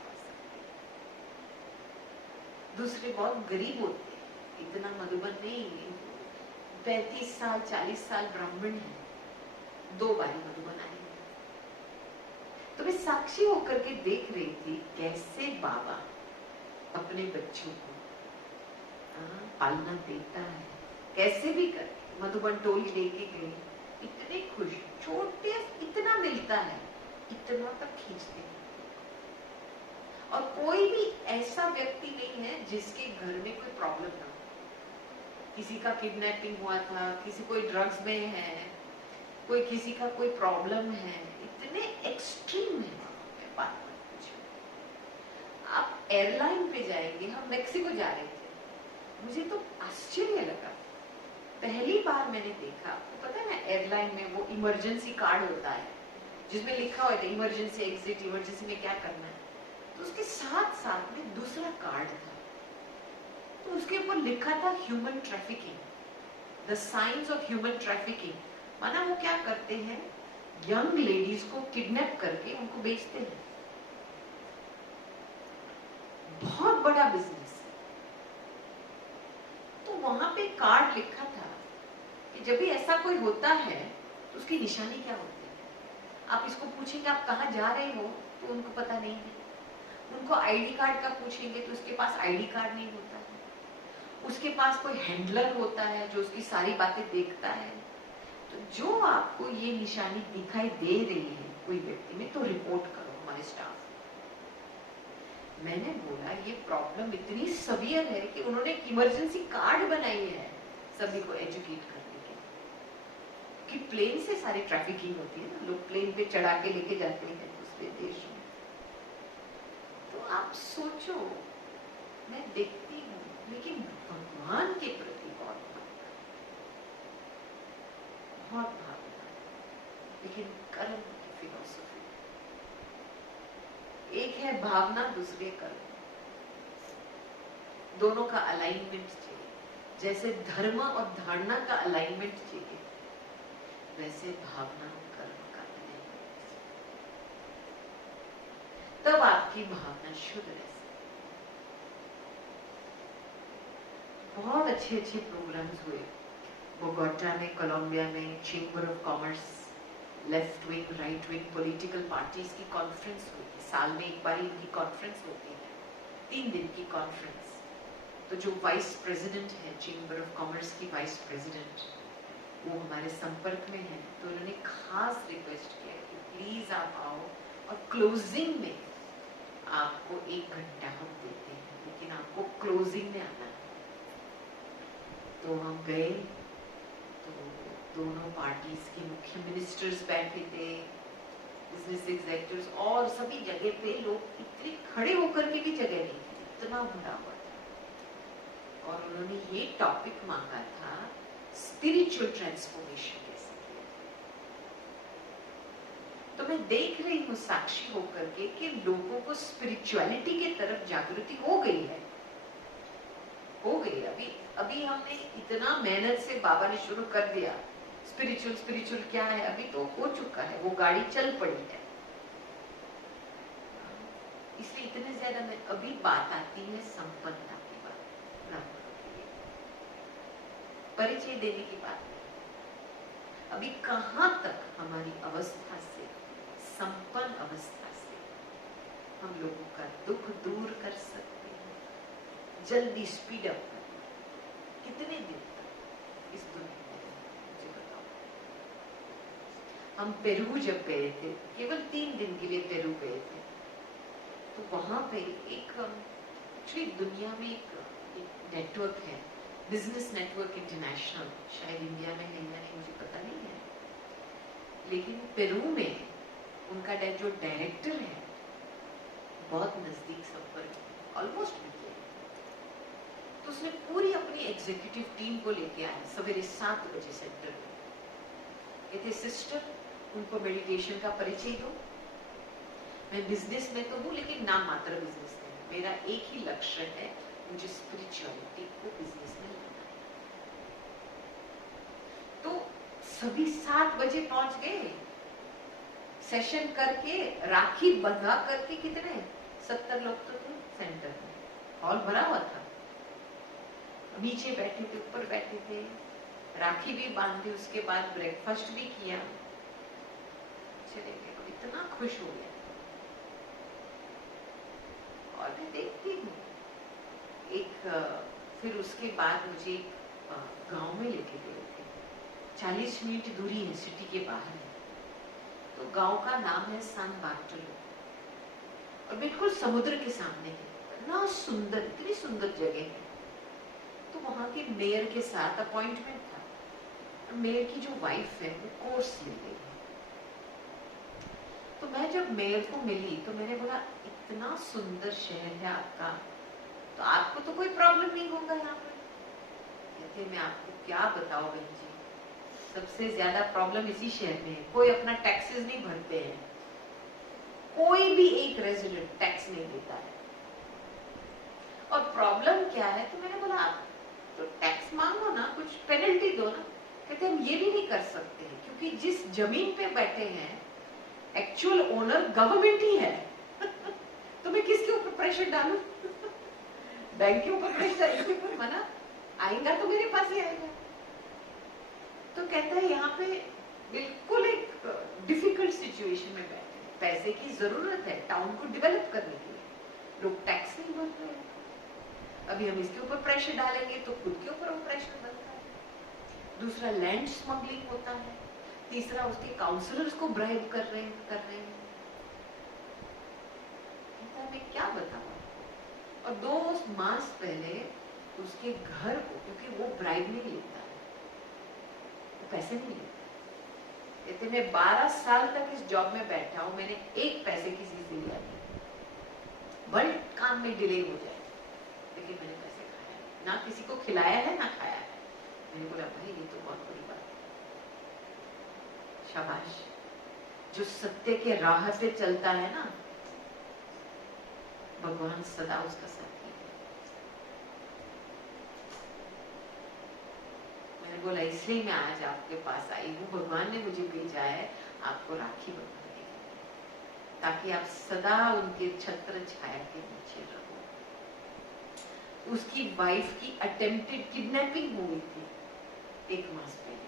दूसरे बहुत गरीब होते हैं, इतना मधुबन नहीं, 35 साल 40 साल ब्राह्मण है, 2 बारी मधुबन आए। तो मैं साक्षी होकर के देख रही थी कैसे बाबा अपने बच्चों को पालना देता है, कैसे भी कर मधुबन टोली लेके गए, इतने खुश, छोटे इतना मिलता है, इतना तक खींचते हैं। और कोई भी ऐसा व्यक्ति नहीं है जिसके घर में कोई प्रॉब्लम ना हो। किसी का किडनैपिंग हुआ था, किसी कोई ड्रग्स में है, कोई किसी का कोई प्रॉब्लम है, इतने एक्सट्रीम है बात मत पूछो। आप एयरलाइन पे जाएंगे, हम मेक्सिको जा रहे थे, मुझे तो आश्चर्य लगा, पहली बार मैंने देखा, आपको पता है ना एयरलाइन में वो इमरजेंसी कार्ड होता है जिसमें लिखा हुआ है इमरजेंसी एग्जिट, इमरजेंसी में क्या करना है, तो उसके साथ साथ में दूसरा कार्ड था, तो उसके ऊपर लिखा था human trafficking, the science of human trafficking. माना वो क्या करते हैं, यंग लेडीज को किडनैप करके उनको बेचते हैं, बहुत बड़ा बिजनेस है। तो वहां पे कार्ड लिखा था कि जब भी ऐसा कोई होता है तो उसकी निशानी क्या होती है। आप इसको पूछेंगे आप कहाँ जा रहे हो, तो उनको पता नहीं है। उनको आईडी कार्ड का पूछेंगे तो उसके पास आईडी कार्ड नहीं होता है। उसके पास कोई हैंडलर होता है जो उसकी सारी बातें देखता है। तो जो आपको ये निशानी दिखाई दे रही है कोई व्यक्ति में, तो रिपोर्ट करो हमारे स्टाफ। मैंने बोला ये प्रॉब्लम इतनी सवियर है कि उन्होंने इमरजेंसी कार्ड बनाई है सभी को एजुकेट करने के, कि प्लेन से सारी ट्रैफिकिंग होती है ना, लोग प्लेन पे चढ़ा के लेके जाते हैं दूसरे देश में। तो आप सोचो, मैं देखती हूँ, लेकिन भगवान के प्रति बहुत भावना, लेकिन कर्म की फिलॉसफी, एक है भावना, दूसरे कर्म, दोनों का अलाइनमेंट चाहिए। जैसे धर्म और धारणा का अलाइनमेंट चाहिए, वैसे भावना और कर्म का अलाइनमेंट, तब आपकी भावना शुद्ध रह सकती। बहुत अच्छे अच्छे प्रोग्राम्स हुए बोगोटा में, कोलंबिया में, chamber of commerce, left wing right wing political parties की कॉन्फ्रेंस हुई। साल में एक बार इनकी कॉन्फ्रेंस होती है, 3 दिन की कॉन्फ्रेंस। तो जो वाइस प्रेसिडेंट है चेंबर ऑफ कॉमर्स की, वाइस प्रेसिडेंट, वो हमारे संपर्क में है। तो उन्होंने खास रिक्वेस्ट किया कि प्लीज आप आओ, और क्लोजिंग में आपको 1 घंटा हम देते हैं, लेकिन आपको क्लोजिंग में आना है। तो हम गए, तो दोनों पार्टीज के मुख्य मिनिस्टर्स बैठे थे, बिजनेस एग्जीक्यूटिव्स, और सभी जगह पे लोग इतने खड़े होकर के भी जगह नहीं थी, इतना भरा हुआ था। और उन्होंने ये टॉपिक मांगा था, स्पिरिचुअल ट्रांसफॉर्मेशन कैसे किया। तो मैं देख रही हूँ साक्षी होकर के कि लोगों को स्पिरिचुअलिटी की तरफ जागृति हो गई है, हो गई। अभी हमने इतना मेहनत से बाबा ने शुरू कर दिया, स्पिरिचुअल स्पिरिचुअल क्या है, अभी तो हो चुका है, वो गाड़ी चल पड़ी है। इसलिए इतने ज्यादा में अभी बात आती है संपन्नता की बात, परिचय देने की बात नहीं। अभी कहां तक हमारी अवस्था से, संपन्न अवस्था से हम लोगों का दुख दूर कर सकते हैं, जल्दी स्पीड अप कर, कितने दिन तक इस दुनिया में, मुझे बताओ। हम पेरू जब गए थे, केवल 3 दिन के लिए पेरू गए थे, तो वहां पे एक दुनिया में एक नेटवर्क है, बिजनेस नेटवर्क इंटरनेशनल, शायद इंडिया में है या नहीं मुझे पता नहीं है, लेकिन पेरू में उनका जो डायरेक्टर है बहुत नजदीक संपर्क, ऑलमोस्ट मिल गया। तो उसने पूरी अपनी एग्जीक्यूटिव टीम को लेके आया सवेरे 7 बजे सेंटर में। कहते सिस्टर, उनको मेडिटेशन का परिचय दो, मैं बिजनेस में तो हूँ लेकिन नाम मात्र बिजनेस में, मेरा एक ही लक्ष्य है, मुझे स्पिरिचुअलिटी को बिजनेस में लाना है। तो सभी 7 बजे पहुंच गए, सेशन करके राखी बंधा करके, कितने 70 लोग तो थे सेंटर में, हॉल भरा हुआ था, नीचे बैठे थे, ऊपर बैठे थे, राखी भी बांधी, उसके बाद ब्रेकफास्ट भी किया, चले गए। इतना खुश हो गया। और मैं देखती हूँ फिर उसके बाद मुझे गांव में लेके गए थे, 40 मिनट दूरी है, सिटी के बाहर है। तो गांव का नाम है सान बार्टोलो, और बिल्कुल समुद्र के सामने है, इतना सुंदर, इतनी सुंदर जगह है। तो वहां के मेयर के साथ अपॉइंटमेंट था, मेयर की जो वाइफ है वो कोर्स ले गई। तो मैं जब मेयर को मिली तो मैंने बोला, इतना सुंदर शहर है आपका, तो आपको तो कोई प्रॉब्लम नहीं होगा यहाँ पर। कहते मैं आपको क्या बताऊं बहन जी, सबसे ज्यादा प्रॉब्लम इसी शहर में है, कोई अपना टैक्सेस नहीं भरते हैं, कोई भी एक रेजिडेंट टैक्स नहीं देता है। और प्रॉब्लम क्या है, तो मैंने बोला आप तो टैक्स मांगो ना, कुछ पेनल्टी दो ना। कहते हम ये भी नहीं कर सकते हैं, क्योंकि जिस जमीन पे बैठे हैं एक्चुअल ओनर गवर्नमेंट ही है। तो मैं किसके ऊपर प्रेशर डालूं? बैंक के ऊपर प्रेशर, इनके ऊपर मना आएगा तो मेरे पास ही आएगा। तो कहता है यहाँ पे बिल्कुल एक डिफिकल्ट सिचुएशन में बैठे हैं, पैसे की जरूरत है टाउन को डेवलप करने के लिए, लोग टैक्स नहीं भर रहे हैं। अभी हम इसके ऊपर प्रेशर डालेंगे तो खुद के ऊपर वो प्रेशर बनता है। दूसरा लैंड स्मगलिंग होता है, तीसरा उसके काउंसलर्स को ब्राइब कर रहे हैं। मैं क्या बताऊं। और 2 मास पहले उसके घर को, क्योंकि वो ब्राइब नहीं लेता है, वो पैसे नहीं लेता। कहते मैं 12 साल तक इस जॉब में बैठा हूं, मैंने एक पैसे किसी से लिया नहीं, बड़े काम में डिले हो जाए लेकिन मैंने पैसे खाया ना, किसी को खिलाया है ना खाया है। मैंने बोला भाई ये तो बहुत बड़ी बात है, शाबाश। जो सत्य के राह पे चलता है ना, भगवान सदा उसका साथी है। मैंने बोला इसलिए मैं आज आपके पास आई हूँ, भगवान ने मुझे भेजा है आपको राखी बंधने के लिए, ताकि आप सदा उनके छत्र छाया के नीचे रहो। उसकी वाइफ की अटेम्प्टेड किडनैपिंग हुई थी 1 मास पहले।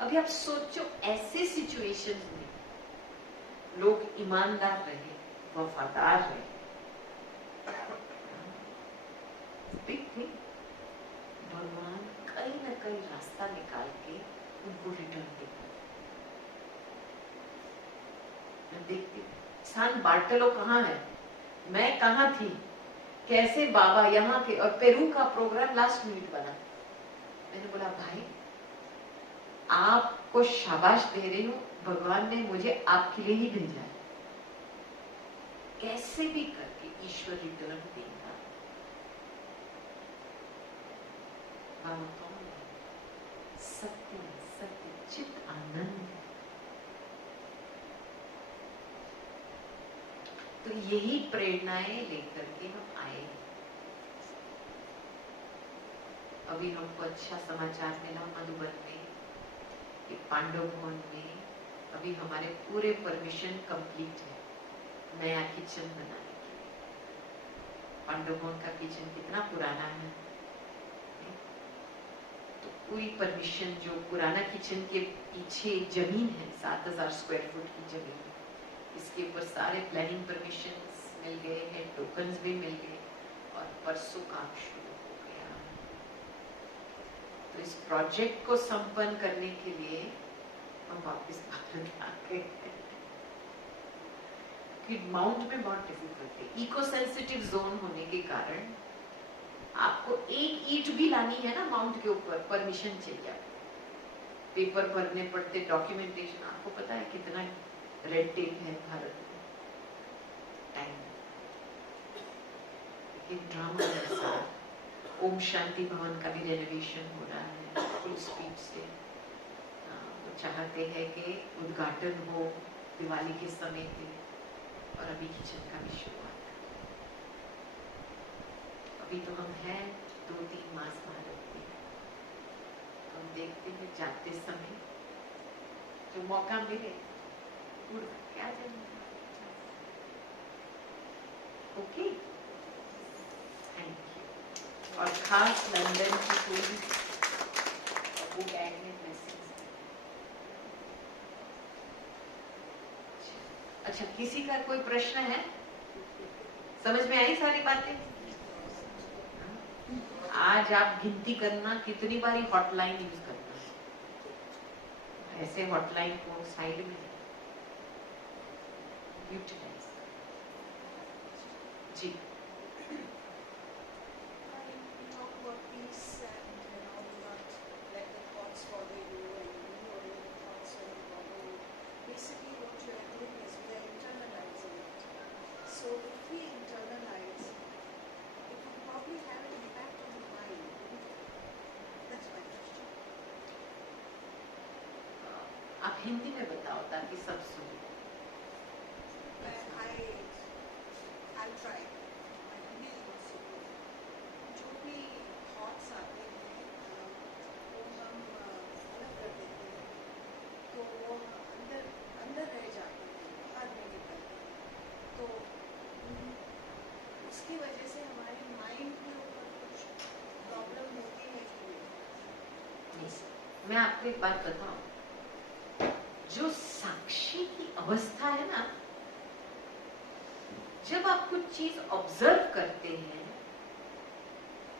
अभी आप सोचो, ऐसे सिचुएशंस में लोग ईमानदार रहे, वफादार रहे, बिग थिंग। भगवान कहीं ना कहीं रास्ता निकाल के उनको रिटर्न देगा। मैं देखती सान बार्टलो कहाँ है, मैं कहाँ थी, कैसे बाबा यहाँ के, और पेरू का प्रोग्राम लास्ट मिनट बना। मैंने बोला भाई आपको शाबाश दे रही हूँ, भगवान ने मुझे आपके लिए ही भेजा है, कैसे भी करके ईश्वर रिटर्न देगा। बाबा कौन है? सत्य सत्य चित आनंद। तो यही प्रेरणाएं लेकर के हम आए। अभी हमको अच्छा समाचार मिला मधुबन में कि पांडव भवन में अभी हमारे पूरे परमिशन कंप्लीट है नया किचन बनाने के लिए। पांडव भवन का किचन कितना पुराना है, तो पूरी परमिशन जो पुराना किचन के पीछे जमीन है 7000 स्क्वायर फुट की जमीन, इसके ऊपर सारे प्लानिंग परमिशंस मिल गए हैं, टोकन्स भी मिल गए और परसों काम शुरू हो गया। तो इस प्रोजेक्ट को संपन्न करने के लिए हम वापस भारत आ गए। कि माउंट में बहुत डिफिकल्ट है, इको सेंसिटिव जोन होने के कारण आपको एक ईंट भी लानी है ना माउंट के ऊपर, परमिशन चाहिए, पेपर भरने पड़ते, डॉक्यूमेंटेशन, आपको पता है कितना रेड टेप है भारत में, टाइम। लेकिन ड्रामा ऐसा, ओम शांति भवन का भी रेनोवेशन हो रहा है फुल स्पीड से। वो चाहते हैं कि उद्घाटन हो दिवाली के समय पे, और अभी किचन का भी शुरुआत है। अभी तो हम हैं 2-3 मास भारत में, तो हम देखते हैं जाते समय जो मौका मिले उड़ क्या जाएंगे। Okay, thank you. और खास लंदन की कोई बुक एड में मैसेज। अच्छा, किसी का कोई प्रश्न है? समझ में आई सारी बातें? आज आप गिनती करना कितनी बारी हॉटलाइन यूज करना है। ऐसे हॉटलाइन को साइड में यूटिलाइज। जी, आप हिंदी में बताओ ताकि सब सुने। I'll try. जो भी thoughts आते हैं वो हम अलग कर देते हैं, तो वो अंदर अंदर रह जाते हैं, बाहर नहीं निकलते। तो उसकी वजह से हमारे माइंड के ऊपर कुछ प्रॉब्लम होती है कि नहीं? मैं आपको एक बात बताऊं, जो साक्षी की अवस्था है ना, जब आप कुछ चीज ऑब्जर्व करते हैं,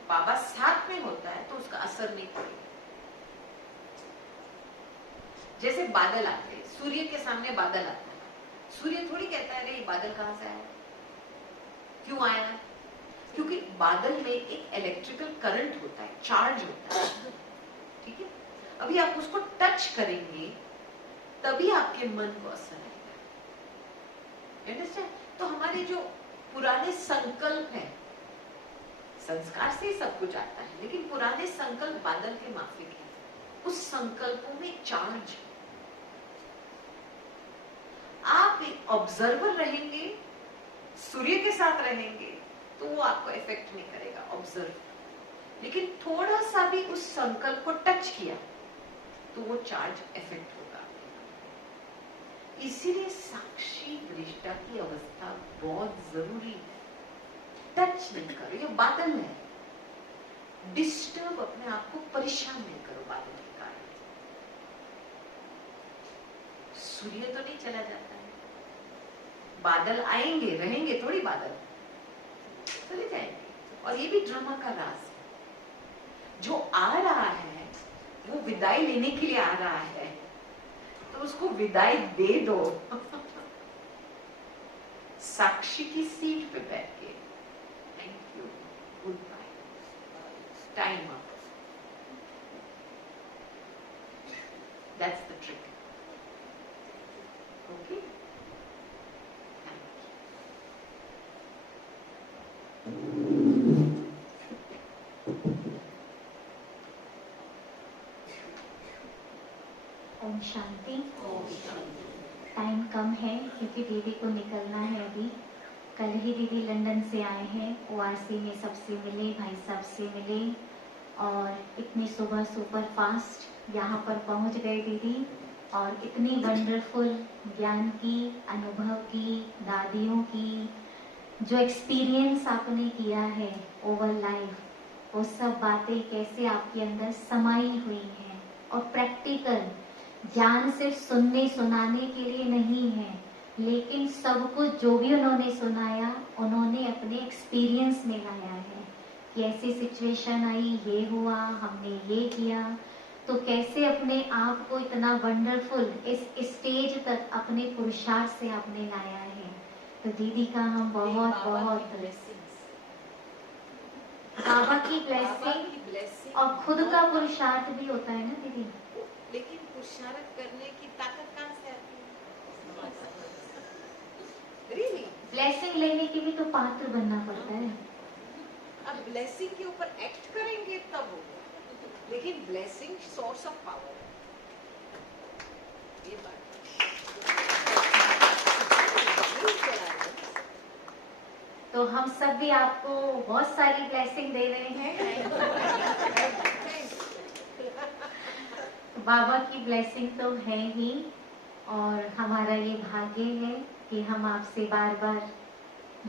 बाबा साथ में होता है तो उसका असर नहीं पड़ेगा। जैसे बादल आते हैं, सूर्य के सामने बादल आता है, सूर्य थोड़ी कहता है अरे ये बादल कहां से आया, क्यों आया? क्योंकि बादल में एक इलेक्ट्रिकल करंट होता है, चार्ज होता है, ठीक है? अभी आप उसको टच करेंगे तभी आपके मन को असर आएगा। अंडरस्टैंड? तो हमारे जो पुराने संकल्प हैं, संस्कार से ही सब कुछ आता है, लेकिन पुराने संकल्प बादल के माफिक हैं। उस संकल्पों में चार्ज, आप एक ऑब्जर्वर रहेंगे, सूर्य के साथ रहेंगे तो वो आपको इफेक्ट नहीं करेगा, ऑब्जर्व। लेकिन थोड़ा सा भी उस संकल्प को टच किया तो वो चार्ज इफेक्ट होगा। इसीलिए साक्षी दृष्टा की अवस्था बहुत जरूरी है। टच नहीं करो, ये बादल है, डिस्टर्ब, अपने आप को परेशान नहीं करो बादल के कारण। सूर्य तो नहीं चला जाता है, बादल आएंगे, रहेंगे थोड़ी, बादल चले जाएंगे। और ये भी ड्रामा का राज है, जो आ रहा है वो विदाई लेने के लिए आ रहा है, तो उसको विदाई दे दो। साक्षी की सीट पे बैठ के thank you, good bye, time up. That's the trick. Okay? Thank you. ओम शांति. टाइम कम है क्योंकि दीदी को निकलना है अभी. कल ही दीदी लंदन से आए हैं. ओआरसी में सबसे मिले, भाई साहब से मिले और इतनी सुबह सुपर फास्ट यहाँ पर पहुँच गए दीदी. और इतनी वंडरफुल ज्ञान की, अनुभव की, दादियों की जो एक्सपीरियंस आपने किया है ओवर लाइफ, वो सब बातें कैसे आपके अंदर समाई हुई हैं. और प्रैक्टिकल ज्ञान सिर्फ सुनने सुनाने के लिए नहीं है, लेकिन सब कुछ जो भी उन्होंने सुनाया उन्होंने अपने एक्सपीरियंस में लाया है कि ऐसी सिचुएशन आई, ये हुआ, हमने ये किया. तो कैसे अपने आप को इतना वंडरफुल इस स्टेज तक अपने पुरुषार्थ से आपने लाया है. तो दीदी का हम बहुत बहुत बाबा की ब्लेसिंग और खुद का पुरुषार्थ भी होता है ना दीदी. लेकिन पुरुषार्थ करने की ताकत कहाँ से आती है? रियली ब्लेसिंग लेने के भी तो पात्र बनना पड़ता है. अब ब्लेसिंग के ऊपर एक्ट करेंगे तब होगा, लेकिन ब्लेसिंग सोर्स ऑफ पावर है. ये बात तो हम सब भी आपको बहुत सारी ब्लेसिंग दे रहे हैं. बाबा की ब्लेसिंग तो है ही और हमारा ये भाग्य है कि हम आपसे बार बार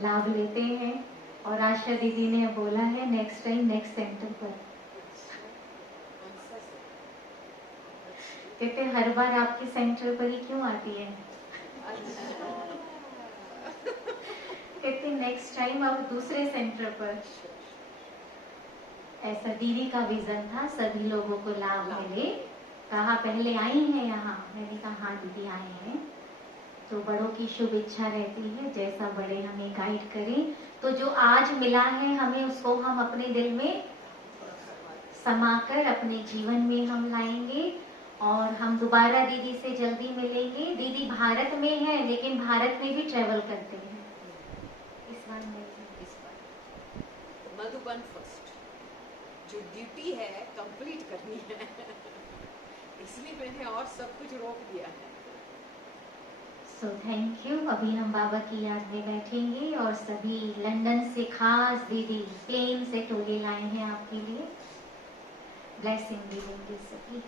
लाभ लेते हैं. और आशा दीदी ने बोला है नेक्स्ट टाइम नेक्स्ट सेंटर पर. कहते हर बार आपके सेंटर पर ही क्यों आती है. कहते नेक्स्ट टाइम आप दूसरे सेंटर पर. ऐसा दीदी का विजन था, सभी लोगों को लाभ मिले. कहा पहले आई हैं यहाँ, मैंने कहा हाँ दीदी आए हैं. तो बड़ों की शुभ इच्छा रहती है, जैसा बड़े हमें गाइड करें. तो जो आज मिला है हमें, उसको हम अपने दिल में समाकर अपने जीवन में हम लाएंगे. और हम दोबारा दीदी से जल्दी मिलेंगे. दीदी भारत में है लेकिन भारत में भी ट्रेवल करते हैं. इस बार मधुबन फर्स्ट जो ड्यूटी है कंप्लीट करनी है, इसलिए मैंने और सब कुछ रोक दिया है. So thank you. अभी हम बाबा की याद में बैठेंगे और सभी लंदन से खास दीदी प्लेन से टोले लाए हैं आपके लिए. ब्लेसिंग भी लेंगे सभी.